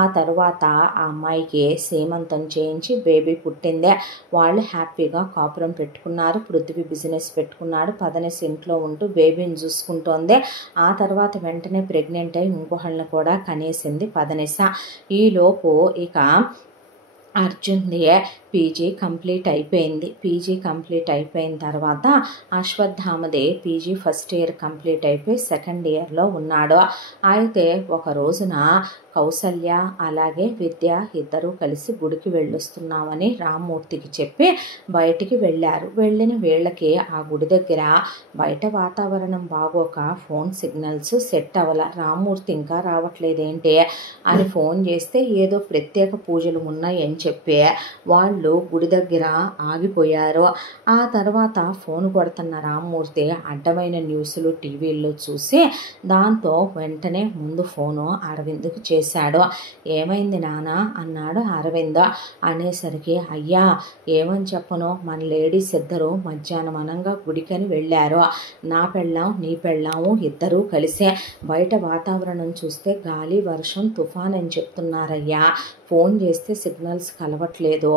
ఆ తర్వాత ఆ అమ్మాయికి సీమంతం చేయించి బేబీ పుట్టిందే. వాళ్ళు హ్యాపీగా కాపురం పెట్టుకున్నారు. పృథ్వీ బిజినెస్ పెట్టుకున్నాడు, పదనేసి ఇంట్లో ఉంటూ బేబీని చూసుకుంటోంది. ఆ తర్వాత వెంటనే ప్రెగ్నెంట్ అయి ఇంకొకళ్ళని కూడా కనేసింది పదనిస. ఈలోపు ఇక అర్జున్ది పీజీ కంప్లీట్ అయిపోయింది. పీజీ కంప్లీట్ అయిపోయిన తర్వాత అశ్వత్థామది పీజీ ఫస్ట్ ఇయర్ కంప్లీట్ అయిపోయి సెకండ్ ఇయర్లో ఉన్నాడు. అయితే ఒక రోజున కౌసల్య అలాగే విద్య ఇద్దరూ కలిసి గుడికి వెళ్ళొస్తున్నామని రామ్మూర్తికి చెప్పి బయటికి వెళ్ళారు. వెళ్ళిన వీళ్ళకి ఆ గుడి దగ్గర బయట వాతావరణం బాగోక ఫోన్ సిగ్నల్స్ సెట్ అవ్వాల. రామ్మూర్తి ఇంకా రావట్లేదేంటి అని ఫోన్ చేస్తే ఏదో ప్రత్యేక పూజలు ఉన్నాయని చెప్పి వాళ్ళు గుడి దగ్గర ఆగిపోయారు. ఆ తర్వాత ఫోన్ కొడుతున్న రామ్మూర్తి అడ్డమైన న్యూస్లు టీవీల్లో చూసి దాంతో వెంటనే ముందు ఫోను అరవింద్కి చేశాడు. ఏమైంది నాన్న అన్నాడు అరవింద్. అనేసరికి అయ్యా ఏమని చెప్పను, మన లేడీస్ ఇద్దరు మధ్యాహ్నం అనంగా గుడికని వెళ్ళారు. నా పెళ్ళాం నీ పెళ్ళాము ఇద్దరూ కలిసే. బయట వాతావరణం చూస్తే గాలి వర్షం తుఫాన్ అని చెప్తున్నారయ్యా. ఫోన్ చేస్తే సిగ్నల్స్ కలవట్లేదు.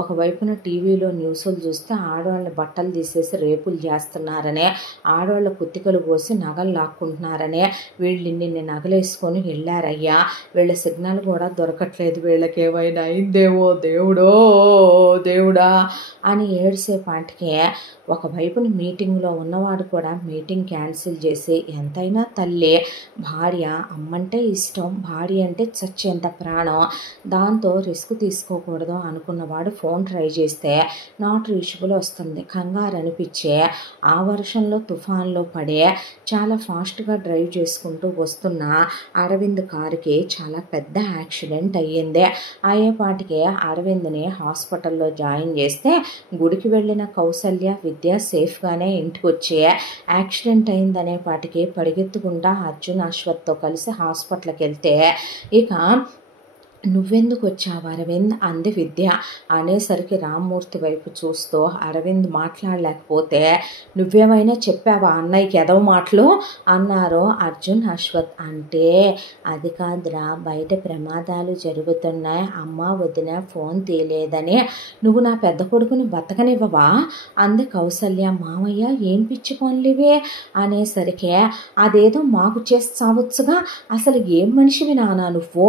ఒకవైపున టీవీలో న్యూస్లు చూస్తే ఆడవాళ్ళని బట్టలు తీసేసి రేపులు చేస్తున్నారనే, ఆడవాళ్ళ కుత్తికలు పోసి నగలు లాక్కుంటున్నారనే, వీళ్ళు ఇన్ని నగలేసుకొని వెళ్ళారయ్యా. వీళ్ళ సిగ్నల్ కూడా దొరకట్లేదు, వీళ్ళకి ఏమైనా అయిందేమో దేవుడో దేవుడా అని ఏడ్చేపాటికి ఒకవైపున మీటింగ్లో ఉన్నవాడు కూడా మీటింగ్ క్యాన్సిల్ చేసి, ఎంతైనా తల్లి భార్య అమ్మంటే ఇష్టం, భార్య అంటే చచ్చేంత ప్రాణం, దాంతో రిస్క్ తీసుకోకూడదు అనుకున్నవాడు ఫోన్ ట్రై చేస్తే నాట్ రీచబుల్ వస్తుంది. కంగారు అనిపించే ఆ వర్షంలో తుఫాన్లో పడే చాలా ఫాస్ట్గా డ్రైవ్ చేసుకుంటూ వస్తున్న అరవింద్ కారుకి చాలా పెద్ద యాక్సిడెంట్ అయ్యింది. అయ్యేపాటికి అరవింద్ని హాస్పిటల్లో జాయిన్ చేస్తే గుడికి వెళ్ళిన కౌసల్య విద్య సేఫ్గానే ఇంటికి వచ్చి యాక్సిడెంట్ అయిందనేపాటికి పరిగెత్తుకుంటా అర్జున్ అశ్వత్తో కలిసి హాస్పిటల్కి వెళ్తే ఇక నువ్వెందుకు వచ్చావు అరవింద్ అంది విద్య. అనేసరికి రామ్మూర్తి వైపు చూస్తూ అరవింద్ మాట్లాడలేకపోతే, నువ్వేమైనా చెప్పావా అన్నయ్యకి ఎదవ మాటలు అన్నారు అర్జున్ అశ్వత్. అంటే అది కాదురా, బయట ప్రమాదాలు జరుగుతున్నాయి, అమ్మ వదిన ఫోన్ తీయలేదని, నువ్వు నా పెద్ద కొడుకుని బతకనివ్వవా అంది కౌసల్య. మామయ్య ఏం పిచ్చి పనులివే అనేసరికి, అదేదో మాకు చేసి చావచ్చుగా, అసలు ఏం మనిషివి నానా నువ్వు,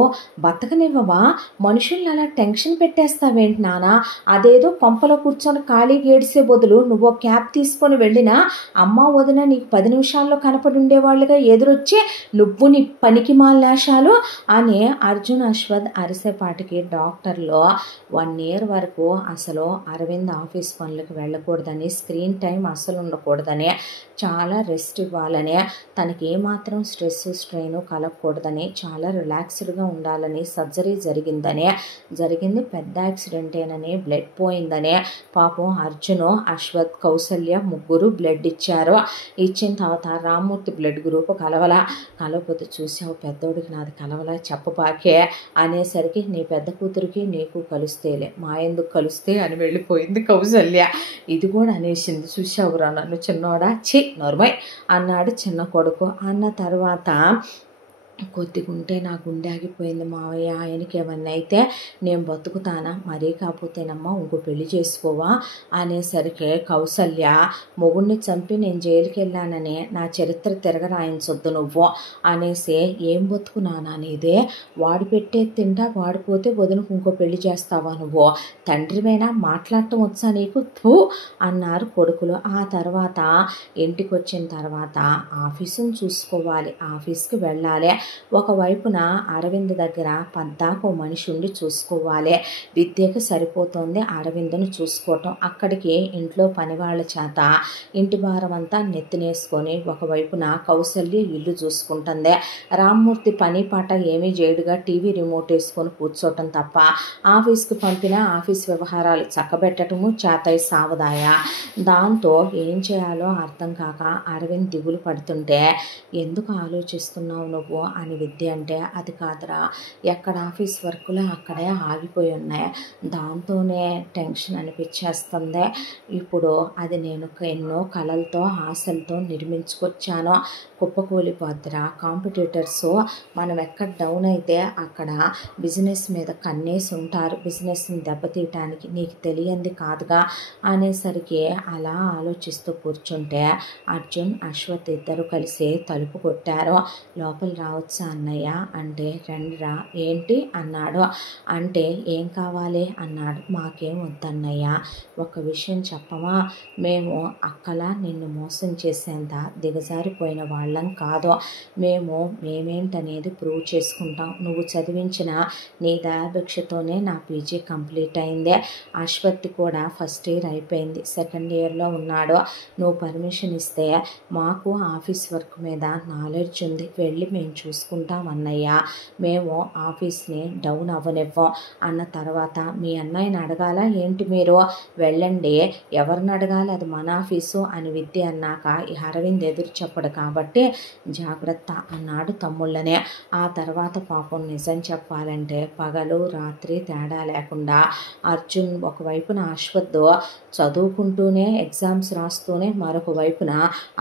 బతకనివ్వ బావా, మనుషుల్ని అలా టెన్షన్ పెట్టేస్తావేంటి నాన్న? అదేదో కొంపలో కూర్చొని ఖాళీగా ఏడిసే బదులు నువ్వు క్యాబ్ తీసుకొని వెళ్ళినా అమ్మ వదిన నీకు 10 నిమిషాల్లో కనపడి ఉండేవాళ్ళుగా ఎదురొచ్చి నువ్వు నీ పనికి మాలేశాలు అని అర్జున్ అశ్వథ్ అరిసేపాటికి డాక్టర్లో 1 ఇయర్ వరకు అసలు అరవింద్ ఆఫీస్ పనులకు వెళ్ళకూడదని, స్క్రీన్ టైం అసలు ఉండకూడదని, చాలా రెస్ట్ ఇవ్వాలని, తనకి ఏమాత్రం స్ట్రెస్ స్ట్రెయిన్ కలగకూడదని, చాలా రిలాక్స్డ్గా ఉండాలని, సర్జరీ జరిగింది పెద్ద యాక్సిడెంటేనని, బ్లడ్ పోయిందని, పాపం అర్జును అశ్వథ్ కౌసల్య ముగ్గురు బ్లడ్ ఇచ్చారు. ఇచ్చిన తర్వాత రామ్మూర్తి బ్లడ్ గ్రూప్ కలవకపోతే చూసావు పెద్దోడికి నాది కలవలా చెప్పబాకే అనేసరికి నీ పెద్ద కూతురికి నీకు కలుస్తేలే మా ఎందుకు కలుస్తే అని వెళ్ళిపోయింది కౌసల్య. ఇది కూడా అనేసింది, చూసావురా నన్ను చిన్నోడా, చి నోర్మై అన్నాడు చిన్న కొడుకు. అన్న తర్వాత కొద్దిగుంటే నా గుండె ఆగిపోయింది మావయ్య, ఆయనకి ఏమన్నా అయితే నేను బతుకుతానా, మరీ కాకపోతేనమ్మా ఇంకో పెళ్లి చేసుకోవా అనేసరికి కౌసల్య మొగుడిని చంపి నేను జైలుకి వెళ్ళానని నా చరిత్ర తిరగరాయించొద్దు నువ్వు అనేసి, ఏం బతుకున్నానా నీదే, వాడు పెట్టే తింటా వాడిపోతే వదినకు ఇంకో పెళ్లి చేస్తావా నువ్వు, తండ్రివైనా మాట్లాడటం వచ్చా నీకు థూ అన్నారు కొడుకులు. ఆ తర్వాత ఇంటికి వచ్చిన తర్వాత ఆఫీసును చూసుకోవాలి, ఆఫీస్కి వెళ్ళాలి. ఒకవైపున అరవింద్ దగ్గర పద్దాకు మనిషి ఉండి చూసుకోవాలి. విద్యకు సరిపోతుంది అరవింద్ను చూసుకోవటం. అక్కడికి ఇంట్లో పని వాళ్ళ చేత ఇంటి భారం అంతా నెత్తినేసుకొని ఒకవైపున కౌసల్య ఇల్లు చూసుకుంటుంది. రామ్మూర్తి పని పాట ఏమీ చేయడుగా టీవీ రిమోట్ వేసుకొని కూర్చోవటం తప్ప ఆఫీస్కి పంపిన ఆఫీస్ వ్యవహారాలు చక్కబెట్టడము చేతై సావదాయ. దాంతో ఏం చేయాలో అర్థం కాక అరవింద్ దిగులు పడుతుంటే, ఎందుకు ఆలోచిస్తున్నావు నువ్వు అని విద్య అంటే, అది కాదురా ఎక్కడ ఆఫీస్ వర్కులు అక్కడే ఆగిపోయి ఉన్నాయి, దాంతోనే టెన్షన్ అనిపించేస్తుంది. ఇప్పుడు అది నేను ఎన్నో కలలతో ఆశలతో నిర్మించుకొచ్చాను, కుప్పకూలిపోద్దిరా. కాంపిటీటర్స్ మనం ఎక్కడ డౌన్ అయితే అక్కడ బిజినెస్ మీద కన్నేసి ఉంటారు, బిజినెస్ని దెబ్బతీయటానికి, నీకు తెలియంది కాదుగా అనేసరికి అలా ఆలోచిస్తూ కూర్చుంటే అర్జున్ అశ్వథ్ ఇద్దరు కలిసి తలుపు కొట్టారు. లోపల రావచ్చా అన్నయ్య అంటే, రండిరా ఏంటి అన్నాడు. అంటే ఏం కావాలి అన్నాడు. మాకేం వద్దన్నయ్య, ఒక విషయం చెప్పమా, మేము అక్కలా నిన్ను మోసం చేసేంత దిగజారిపోయిన వాళ్ళం కాదు, మేమేంటనేది ప్రూవ్ చేసుకుంటాం. నువ్వు చదివించిన నీ దయాభిక్షతోనే నా పీజీ కంప్లీట్ అయింది, అశ్వత్ కూడా ఫస్ట్ ఇయర్ అయిపోయింది, సెకండ్ ఇయర్లో ఉన్నాడు. నువ్వు పర్మిషన్ ఇస్తే మాకు ఆఫీస్ వర్క్ మీద నాలెడ్జ్ ఉంది, వెళ్ళి మేము చూసుకుంటాం అన్నయ్య, మేము ఆఫీస్ని డౌన్ అవ్వనివ్వం అన్న తర్వాత మీ అన్నయ్యని అడగాల ఏంటి మీరు, వెళ్ళండి ఎవరిని అడగాలి అది మన ఆఫీసు అని విద్య అన్నాక ఈ అరవింద్ ఎదురు చెప్పడు కాబట్టి జాగ్రత్త అన్నాడు తమ్ముళ్ళనే. ఆ తర్వాత పాపం నిజం చెప్పాలంటే పగలు రాత్రి తేడా లేకుండా అర్జున్ ఒకవైపున అశ్వథ్ చదువుకుంటూనే ఎగ్జామ్స్ రాస్తూనే మరొక వైపున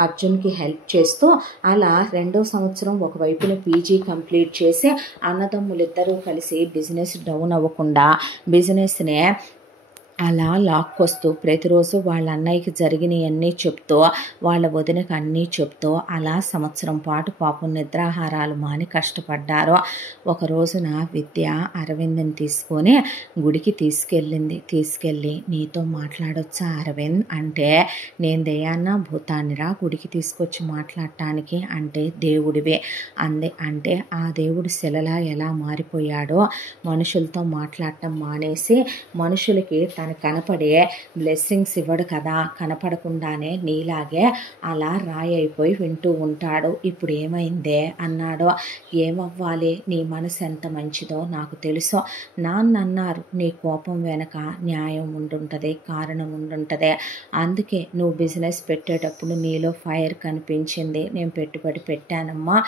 అర్జున్కి హెల్ప్ చేస్తూ అలా 2వ సంవత్సరం ఒకవైపున పీజీ కంప్లీట్ చేసి అన్నదమ్ములిద్దరూ కలిసి బిజినెస్ డౌన్ అవ్వకుండా బిజినెస్నే అలా లాక్కొస్తూ ప్రతిరోజు వాళ్ళ అన్నయ్యకి జరిగినవన్నీ చెప్తూ వాళ్ళ వదినకి అన్నీ చెప్తూ అలా సంవత్సరం పాటు పాపం నిద్రాహారాలు మాని కష్టపడ్డారు. ఒక రోజున విద్య అరవింద్ని తీసుకొని గుడికి తీసుకెళ్ళి నీతో మాట్లాడొచ్చా అరవింద్ అంటే, నేను దయాన్న భూతాన్నిరా గుడికి తీసుకొచ్చి మాట్లాడటానికి అంటే, దేవుడివే అంది. అంటే ఆ దేవుడు శిలలా ఎలా మారిపోయాడో, మనుషులతో మాట్లాడటం మానేసి మనుషులకి తను కనపడే బ్లెస్సింగ్స్ ఇవ్వడు కదా, కనపడకుండానే నీలాగే అలా రాయి అయిపోయి వింటూ ఉంటాడు. ఇప్పుడు ఏమైందే అన్నాడు. ఏమవ్వాలి, నీ మనసు ఎంత మంచిదో నాకు తెలుసు, నాన్న అన్నారు నీ కోపం వెనక న్యాయం ఉండుంటుంది, కారణం ఉండుంటుంది, అందుకే నువ్వు బిజినెస్ పెట్టేటప్పుడు నీలో ఫైర్ కనిపించింది, నేను పెట్టుబడి పెట్టానమ్మా,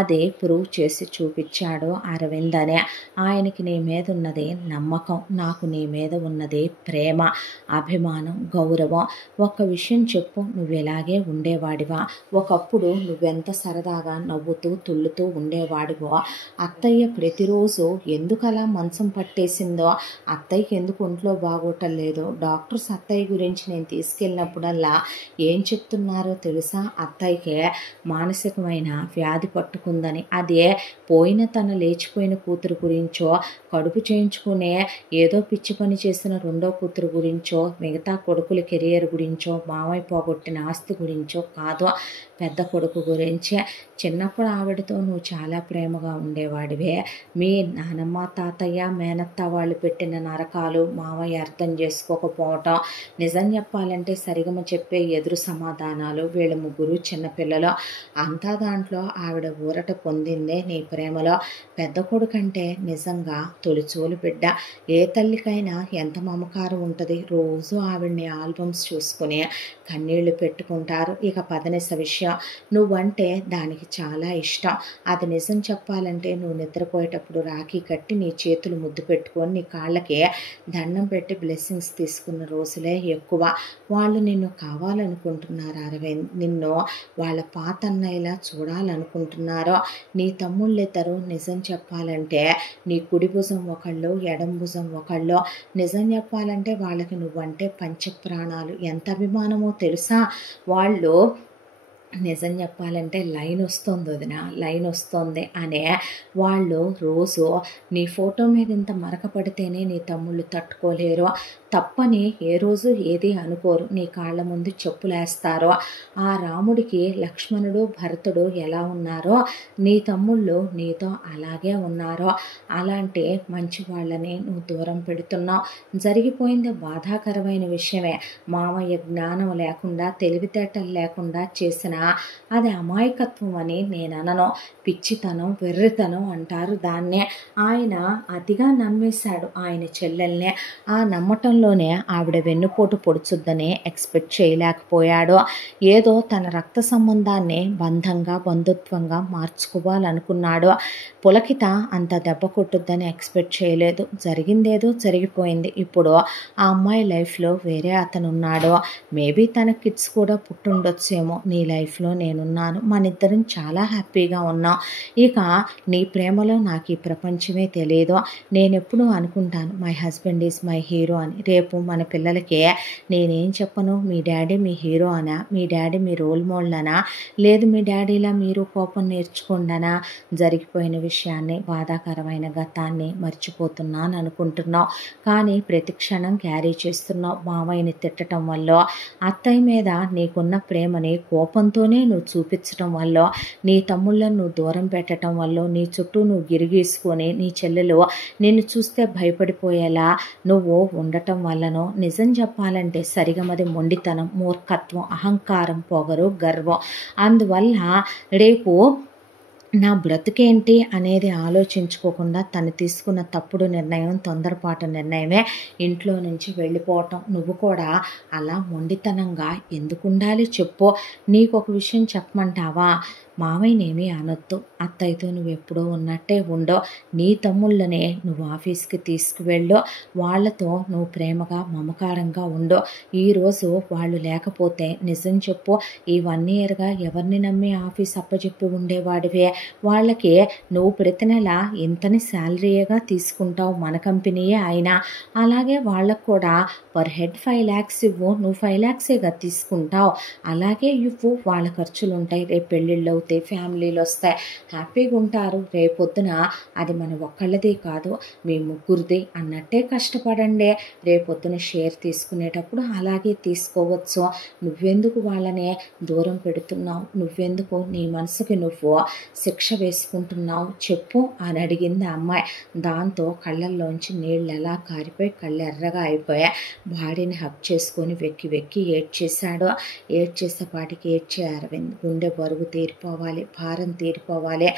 అదే ప్రూవ్ చేసి చూపించాడు అరవింద్ అనే. ఆయనకి నీ మీద ఉన్నది నమ్మకం, నాకు నీ మీద ఉన్నది ప్రేమ, అభిమానం, గౌరవం. ఒక్క విషయం చెప్పు, నువ్వు ఇలాగే ఉండేవాడివా? ఒకప్పుడు నువ్వెంత సరదాగా నవ్వుతూ తుళ్ళుతూ ఉండేవాడివో. అత్తయ్య ప్రతిరోజు ఎందుకు అలా మంచం పట్టేసిందో, అత్తయ్యకి ఎందుకు ఒంట్లో బాగోటం లేదో, డాక్టర్స్ అత్తయ్య గురించి నేను తీసుకెళ్ళినప్పుడల్లా ఏం చెప్తున్నారో తెలుసా? అత్తయ్యకే మానసికమైన వ్యాధి పట్టుకుందని. అదే పోయిన తన లేచిపోయిన కూతురు గురించో, కడుపు చేయించుకునే ఏదో పిచ్చి పని చేసిన రెండో కూతురు గురించో, మిగతా కొడుకుల కెరియర్ గురించో, మామయ్య పోగొట్టిన ఆస్తి గురించో కాదు, పెద్ద కొడుకు గురించే. చిన్నప్పుడు ఆవిడతో నువ్వు చాలా ప్రేమగా ఉండేవాడివే. మీ నానమ్మ, తాతయ్య, మేనత్త వాళ్ళు పెట్టిన నరకాలు మామయ్య అర్థం చేసుకోకపోవటం, నిజం చెప్పాలంటే సరిగమ చెప్పే ఎదురు సమాధానాలు, వీళ్ళ ముగ్గురు చిన్నపిల్లలు. అంతా దాంట్లో ఆవిడ ఊరట పొందిందే నీ ప్రేమలో. పెద్ద కొడుకంటే నిజంగా తొలిచూలు బిడ్డ. ఏ తల్లికైనా ఎంత మమకారం ఉంటుంది. రోజు ఆవిడ్ని ఆల్బమ్స్ చూసుకుని కన్నీళ్లు పెట్టుకుంటారు. ఇక పదనిస విషయం, నువ్వంటే దానికి చాలా ఇష్టం. అది నిజం చెప్పాలంటే నువ్వు నిద్రపోయేటప్పుడు రాఖీ కట్టి నీ చేతులు ముద్దు పెట్టుకొని నీ కాళ్ళకి దండం పెట్టి బ్లెస్సింగ్స్ తీసుకున్న రోజులే ఎక్కువ. వాళ్ళు నిన్ను కావాలనుకుంటున్నారు అరవింద్, నిన్ను వాళ్ళ పాత అన్నయ్యలా చూడాలనుకుంటున్నారు. నీ తమ్ముళ్ళిద్దరూ నిజం చెప్పాలంటే నీ కుడి భుజం ఒకళ్ళు, ఎడం భుజం ఒకళ్ళు. నిజం చెప్పాలంటే వాళ్ళకి నువ్వంటే పంచప్రాణాలు. ఎంత అభిమానమో తెలుసా? వాళ్ళు నిజం చెప్పాలంటే లైన్ వస్తుంది వదిన, లైన్ వస్తుంది అనే వాళ్ళు రోజు నీ ఫోటో మీద ఇంత మరక పడితేనే నీ తమ్ముళ్ళు తట్టుకోలేరు. తప్పని ఏ రోజు ఏది అనుకోరు. నీ కాళ్ళ ముందు చెప్పులేస్తారో. ఆ రాముడికి లక్ష్మణుడు, భరతుడు ఎలా ఉన్నారో నీ తమ్ముళ్ళు నీతో అలాగే ఉన్నారో. అలాంటి మంచి వాళ్ళని నువ్వు దూరం పెడుతున్నావు. జరిగిపోయింది బాధాకరమైన విషయమే. మామయ్య జ్ఞానం లేకుండా, తెలివితేటలు లేకుండా చేసిన అది అమాయకత్వం అని నేను అనను. పిచ్చితనం, వెర్రితనం అంటారు దాన్నే. ఆయన అతిగా నమ్మేశాడు ఆయన చెల్లెల్నే. ఆ నమ్మటంలోనే ఆవిడ వెన్నుపోటు పొడుచుద్దని ఎక్స్పెక్ట్ చేయలేకపోయాడు. ఏదో తన రక్త సంబంధాన్ని బంధంగా, బంధుత్వంగా మార్చుకోవాలనుకున్నాడు. పులకిత అంత దెబ్బ కొట్టుద్దని ఎక్స్పెక్ట్ చేయలేదు. జరిగిందేదో జరిగిపోయింది. ఇప్పుడు ఆ అమ్మాయి లైఫ్లో వేరే అతను ఉన్నాడు. మేబీ తన కిడ్స్ కూడా పుట్టుండొచ్చేమో. నీ లైఫ్లో నేనున్నాను. మనిద్దరం చాలా హ్యాపీగా ఉన్నాం. ఇక నీ ప్రేమలో నాకు ఈ ప్రపంచమే తెలియదు. నేను ఎప్పుడూ అనుకుంటాను my husband is my hero అని. రేపు మన పిల్లలకి నేనేం చెప్పను, మీ డాడీ మీ హీరో అనా, మీ డాడీ మీ రోల్ మోడల్ అనా, లేదు మీ డాడీలా మీరు కోపం నేర్చుకోండనా? జరిగిపోయిన విషయాన్ని, బాధాకరమైన గతాన్ని మర్చిపోతున్నాను అనుకుంటున్నావు. కానీ ప్రతి క్షణం క్యారీ చేస్తున్నావు. మామయ్యని తిట్టడం వల్ల, అత్తయ్య మీద నీకున్న ప్రేమని కోపంతోనే నువ్వు చూపించడం వల్ల, నీ తమ్ముళ్ళను నువ్వు దూరం పెట్టడం వల్ల, నీ చుట్టూ నువ్వు గిరిగీసుకొని నీ చెల్లెలు నిన్ను చూస్తే భయపడిపోయేలా నువ్వు ఉండటం వల్లనో, నిజం చెప్పాలంటే సరిగమది మొండితనం, మూర్ఖత్వం, అహంకారం, పొగరు, గర్వం. అందువల్ల రేపు నా బ్రతుకేంటి అనేది ఆలోచించుకోకుండా తను తీసుకున్న తప్పుడు నిర్ణయం, తొందరపాటు నిర్ణయమే ఇంట్లో నుంచి వెళ్ళిపోవటం. నువ్వు కూడా అలా మొండితనంగా ఎందుకు ఉండాలి చెప్పు? నీకు ఒక విషయం చెప్పమంటావా? మామయ్యనేమీ అనొద్దు. అత్తయ్యతో నువ్వు ఎప్పుడో ఉన్నట్టే ఉండో. నీ తమ్ముళ్ళనే నువ్వు ఆఫీస్కి తీసుకువెళ్ళు. వాళ్ళతో నువ్వు ప్రేమగా, మమకారంగా ఉండో. ఈరోజు వాళ్ళు లేకపోతే నిజం చెప్పు, ఈ 1 ఇయర్గా ఎవరిని నమ్మి ఆఫీస్ అప్పచెప్పి ఉండేవాడివే? వాళ్ళకి నువ్వు ప్రతి నెల ఇంతని శాలరీగా తీసుకుంటావు, మన కంపెనీయే అయినా. అలాగే వాళ్ళకు కూడా పర్ హెడ్ 5 lakhs ఇవ్వు. నువ్వు 5 lakhsగా తీసుకుంటావు. అలాగే ఇవ్వు. వాళ్ళ ఖర్చులు ఉంటాయి. రేపు పెళ్ళిళ్ళు అవుతాయి, ఫ్యామిలీలు వస్తాయి, హ్యాపీగా ఉంటారు. రేపొద్దున అది మన ఒక్కళ్ళది కాదు, మీ ముగ్గురిది అన్నట్టే కష్టపడండి. రేపొద్దున షేర్ తీసుకునేటప్పుడు అలాగే తీసుకోవచ్చు. నువ్వెందుకు వాళ్ళనే దూరం పెడుతున్నావు? నువ్వెందుకు నీ మనసుకి నువ్వు శిక్ష వేసుకుంటున్నావు చెప్పు అని అడిగింది ఆ అమ్మాయి. దాంతో కళ్ళల్లోంచి నీళ్ళు ఎలా కారిపోయి కళ్ళు ఎర్రగా అయిపోయాయి. భార్యని హక్ చేసుకొని వెక్కి వెక్కి ఏడ్చేశాడు. ఏడ్చేసేపాటికి ఏడ్చే అరవింద్ గుండె బరువు తీరిపోవాలి, భారం తీరిపోవాలి.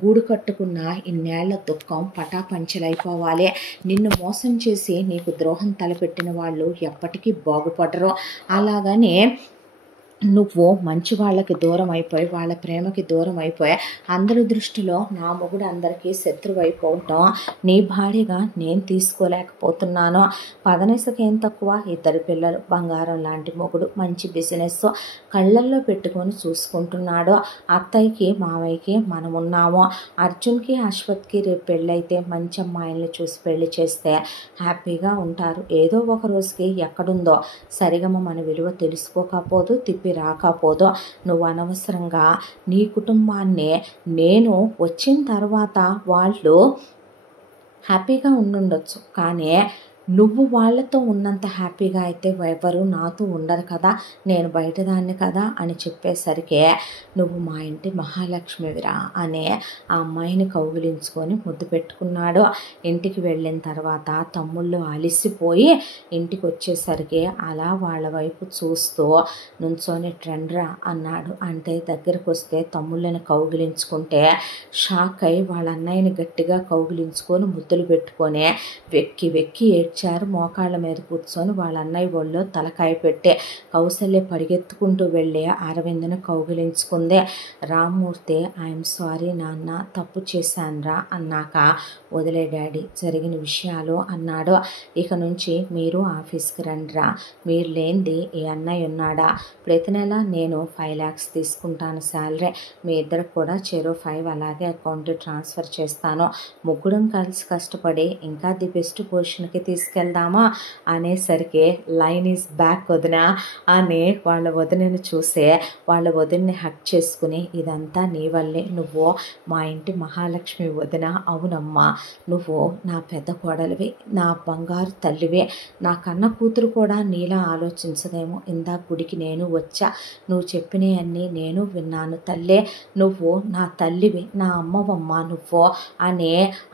గూడు కట్టుకున్న ఇన్నేళ్ల దుఃఖం పటాపంచలైపోవాలి. నిన్ను మోసం చేసి నీకు ద్రోహం తలపెట్టిన వాళ్ళు ఎప్పటికీ బాగుపడరు. అలాగనే నువ్వు మంచి వాళ్ళకి దూరం అయిపోయి వాళ్ళ ప్రేమకి దూరం అయిపోయి అందరి దృష్టిలో నా మొగుడు అందరికీ శత్రువు అయిపోవటం నీ భార్యగా నేను తీసుకోలేకపోతున్నాను. పదనేసకి ఏం తక్కువ, ఇద్దరు పిల్లలు, బంగారం లాంటి మొగుడు, మంచి బిజినెస్ కళ్ళల్లో పెట్టుకొని చూసుకుంటున్నాడు. అత్తయ్యకి మావయ్యకి మనమున్నాము. అర్జున్కి అశ్వత్కి రేపు పెళ్ళైతే మంచి అమ్మాయిల్ని చూసి పెళ్లి చేస్తే హ్యాపీగా ఉంటారు. ఏదో ఒక రోజుకి ఎక్కడుందో సరిగమ మన విలువ తెలుసుకోకపోదు, తిప్పి రాకపోదో. నువ్వు అనవసరంగా నీ కుటుంబాన్ని నేను వచ్చిన తర్వాత వాళ్ళు హ్యాపీగా ఉండుండొచ్చు, కానీ నువ్వు వాళ్ళతో ఉన్నంత హ్యాపీగా అయితే ఎవరు నాతో ఉండరు కదా, నేను బయటదాన్ని కదా అని చెప్పేసరికి నువ్వు మా ఇంటి మహాలక్ష్మివిరా అనే ఆ అమ్మాయిని కౌగిలించుకొని ముద్దు పెట్టుకున్నాడు. ఇంటికి వెళ్ళిన తర్వాత తమ్ముళ్ళు అలిసిపోయి ఇంటికి వచ్చేసరికి అలా వాళ్ళ వైపు చూస్తూ నుంచొని ట్రెండ్రా అన్నాడు. అంటే దగ్గరకు వస్తే తమ్ముళ్ళని కౌగిలించుకుంటే షాక్ అయి వాళ్ళ అన్నయ్యని గట్టిగా కౌగిలించుకొని ముద్దులు పెట్టుకొని వెక్కి వెక్కి ఏడ్చారు. మోకాళ్ళ మీద కూర్చొని వాళ్ళ అన్నయ్య ఒళ్ళో తలకాయ పెట్టే కౌసల్య పరిగెత్తుకుంటూ వెళ్ళి అరవింద్ను కౌగిలించుకుంది. రామ్మూర్తి ఐఎమ్ సారీ నాన్న, తప్పు చేశానురా అన్నాక వదిలే డాడీ జరిగిన విషయాలు అన్నాడు. ఇక నుంచి మీరు ఆఫీస్కి రండిరా, మీరు లేనిది ఈ అన్నయ్య ఉన్నాడా, ప్రతి నెల నేను 5 lakhs తీసుకుంటాను శాలరీ, మీ ఇద్దరికి కూడా చెరో 5 అలాగే అకౌంట్ ట్రాన్స్ఫర్ చేస్తాను, ముగ్గురం కలిసి కష్టపడి ఇంకా ది బెస్ట్ పొజిషన్కి తీసుకెళ్దామా అనేసరికి లైన్ ఈజ్ బ్యాక్ వదిన అని వాళ్ళ వదినని చూసే వాళ్ళ వదిన్ని హక్ చేసుకుని ఇదంతా నీ వల్లే, నువ్వు మా ఇంటి మహాలక్ష్మి వదిన, అవునమ్మా నువ్వు నా పెద్ద కోడలివి, నా బంగారు తల్లివే, నా కన్న కూతురు కూడా నీలా ఆలోచించదేమో, ఇందాక గుడికి నేను వచ్చా, నువ్వు చెప్పినవన్నీ నేను విన్నాను తల్లే, నువ్వు నా తల్లివి, నా అమ్మవమ్మ నువ్వు అని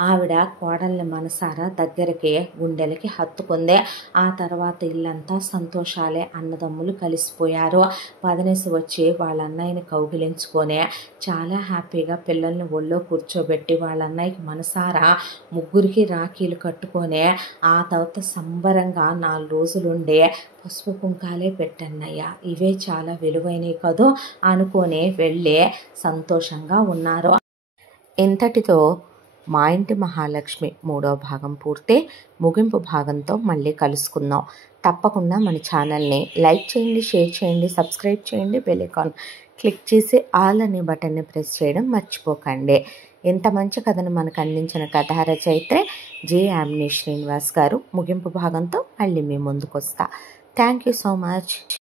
ఆవిడ కోడల్ని మనసారా దగ్గరికి గుండెలకి హత్తుకుంది. ఆ తర్వాత ఇల్లంతా సంతోషాలే, అన్నదమ్ములు కలిసిపోయారు. పదనేసి వచ్చి వాళ్ళ అన్నయ్యని కౌగిలించుకొని చాలా హ్యాపీగా పిల్లల్ని ఒళ్ళో కూర్చోబెట్టి వాళ్ళ అన్నయ్యకి మనసారా ముగ్గురికి రాఖీలు కట్టుకొని ఆ తర్వాత సంబరంగా 4 రోజులుండే పసుపు కుంకాలే పెట్టన్నయ్య, ఇవే చాలా విలువైనవి కదూ అనుకొని వెళ్ళి సంతోషంగా ఉన్నారు. ఇంతటితో మా ఇంటి మహాలక్ష్మి 3వ భాగం పూర్తి. ముగింపు భాగంతో మళ్ళీ కలుసుకుందాం. తప్పకుండా మన ఛానల్ని లైక్ చేయండి, షేర్ చేయండి, సబ్స్క్రైబ్ చేయండి, బెల్ ఐకాన్ క్లిక్ చేసి ఆల్ అనే బటన్ని ప్రెస్ చేయడం మర్చిపోకండి. ఇంత మంచి కథను మనకు అందించిన కథా రచయిత్రి జే యామిని శ్రీనివాస్ గారు. ముగింపు భాగంతో మళ్ళీ మీ ముందుకు వస్తా. Thank you so much.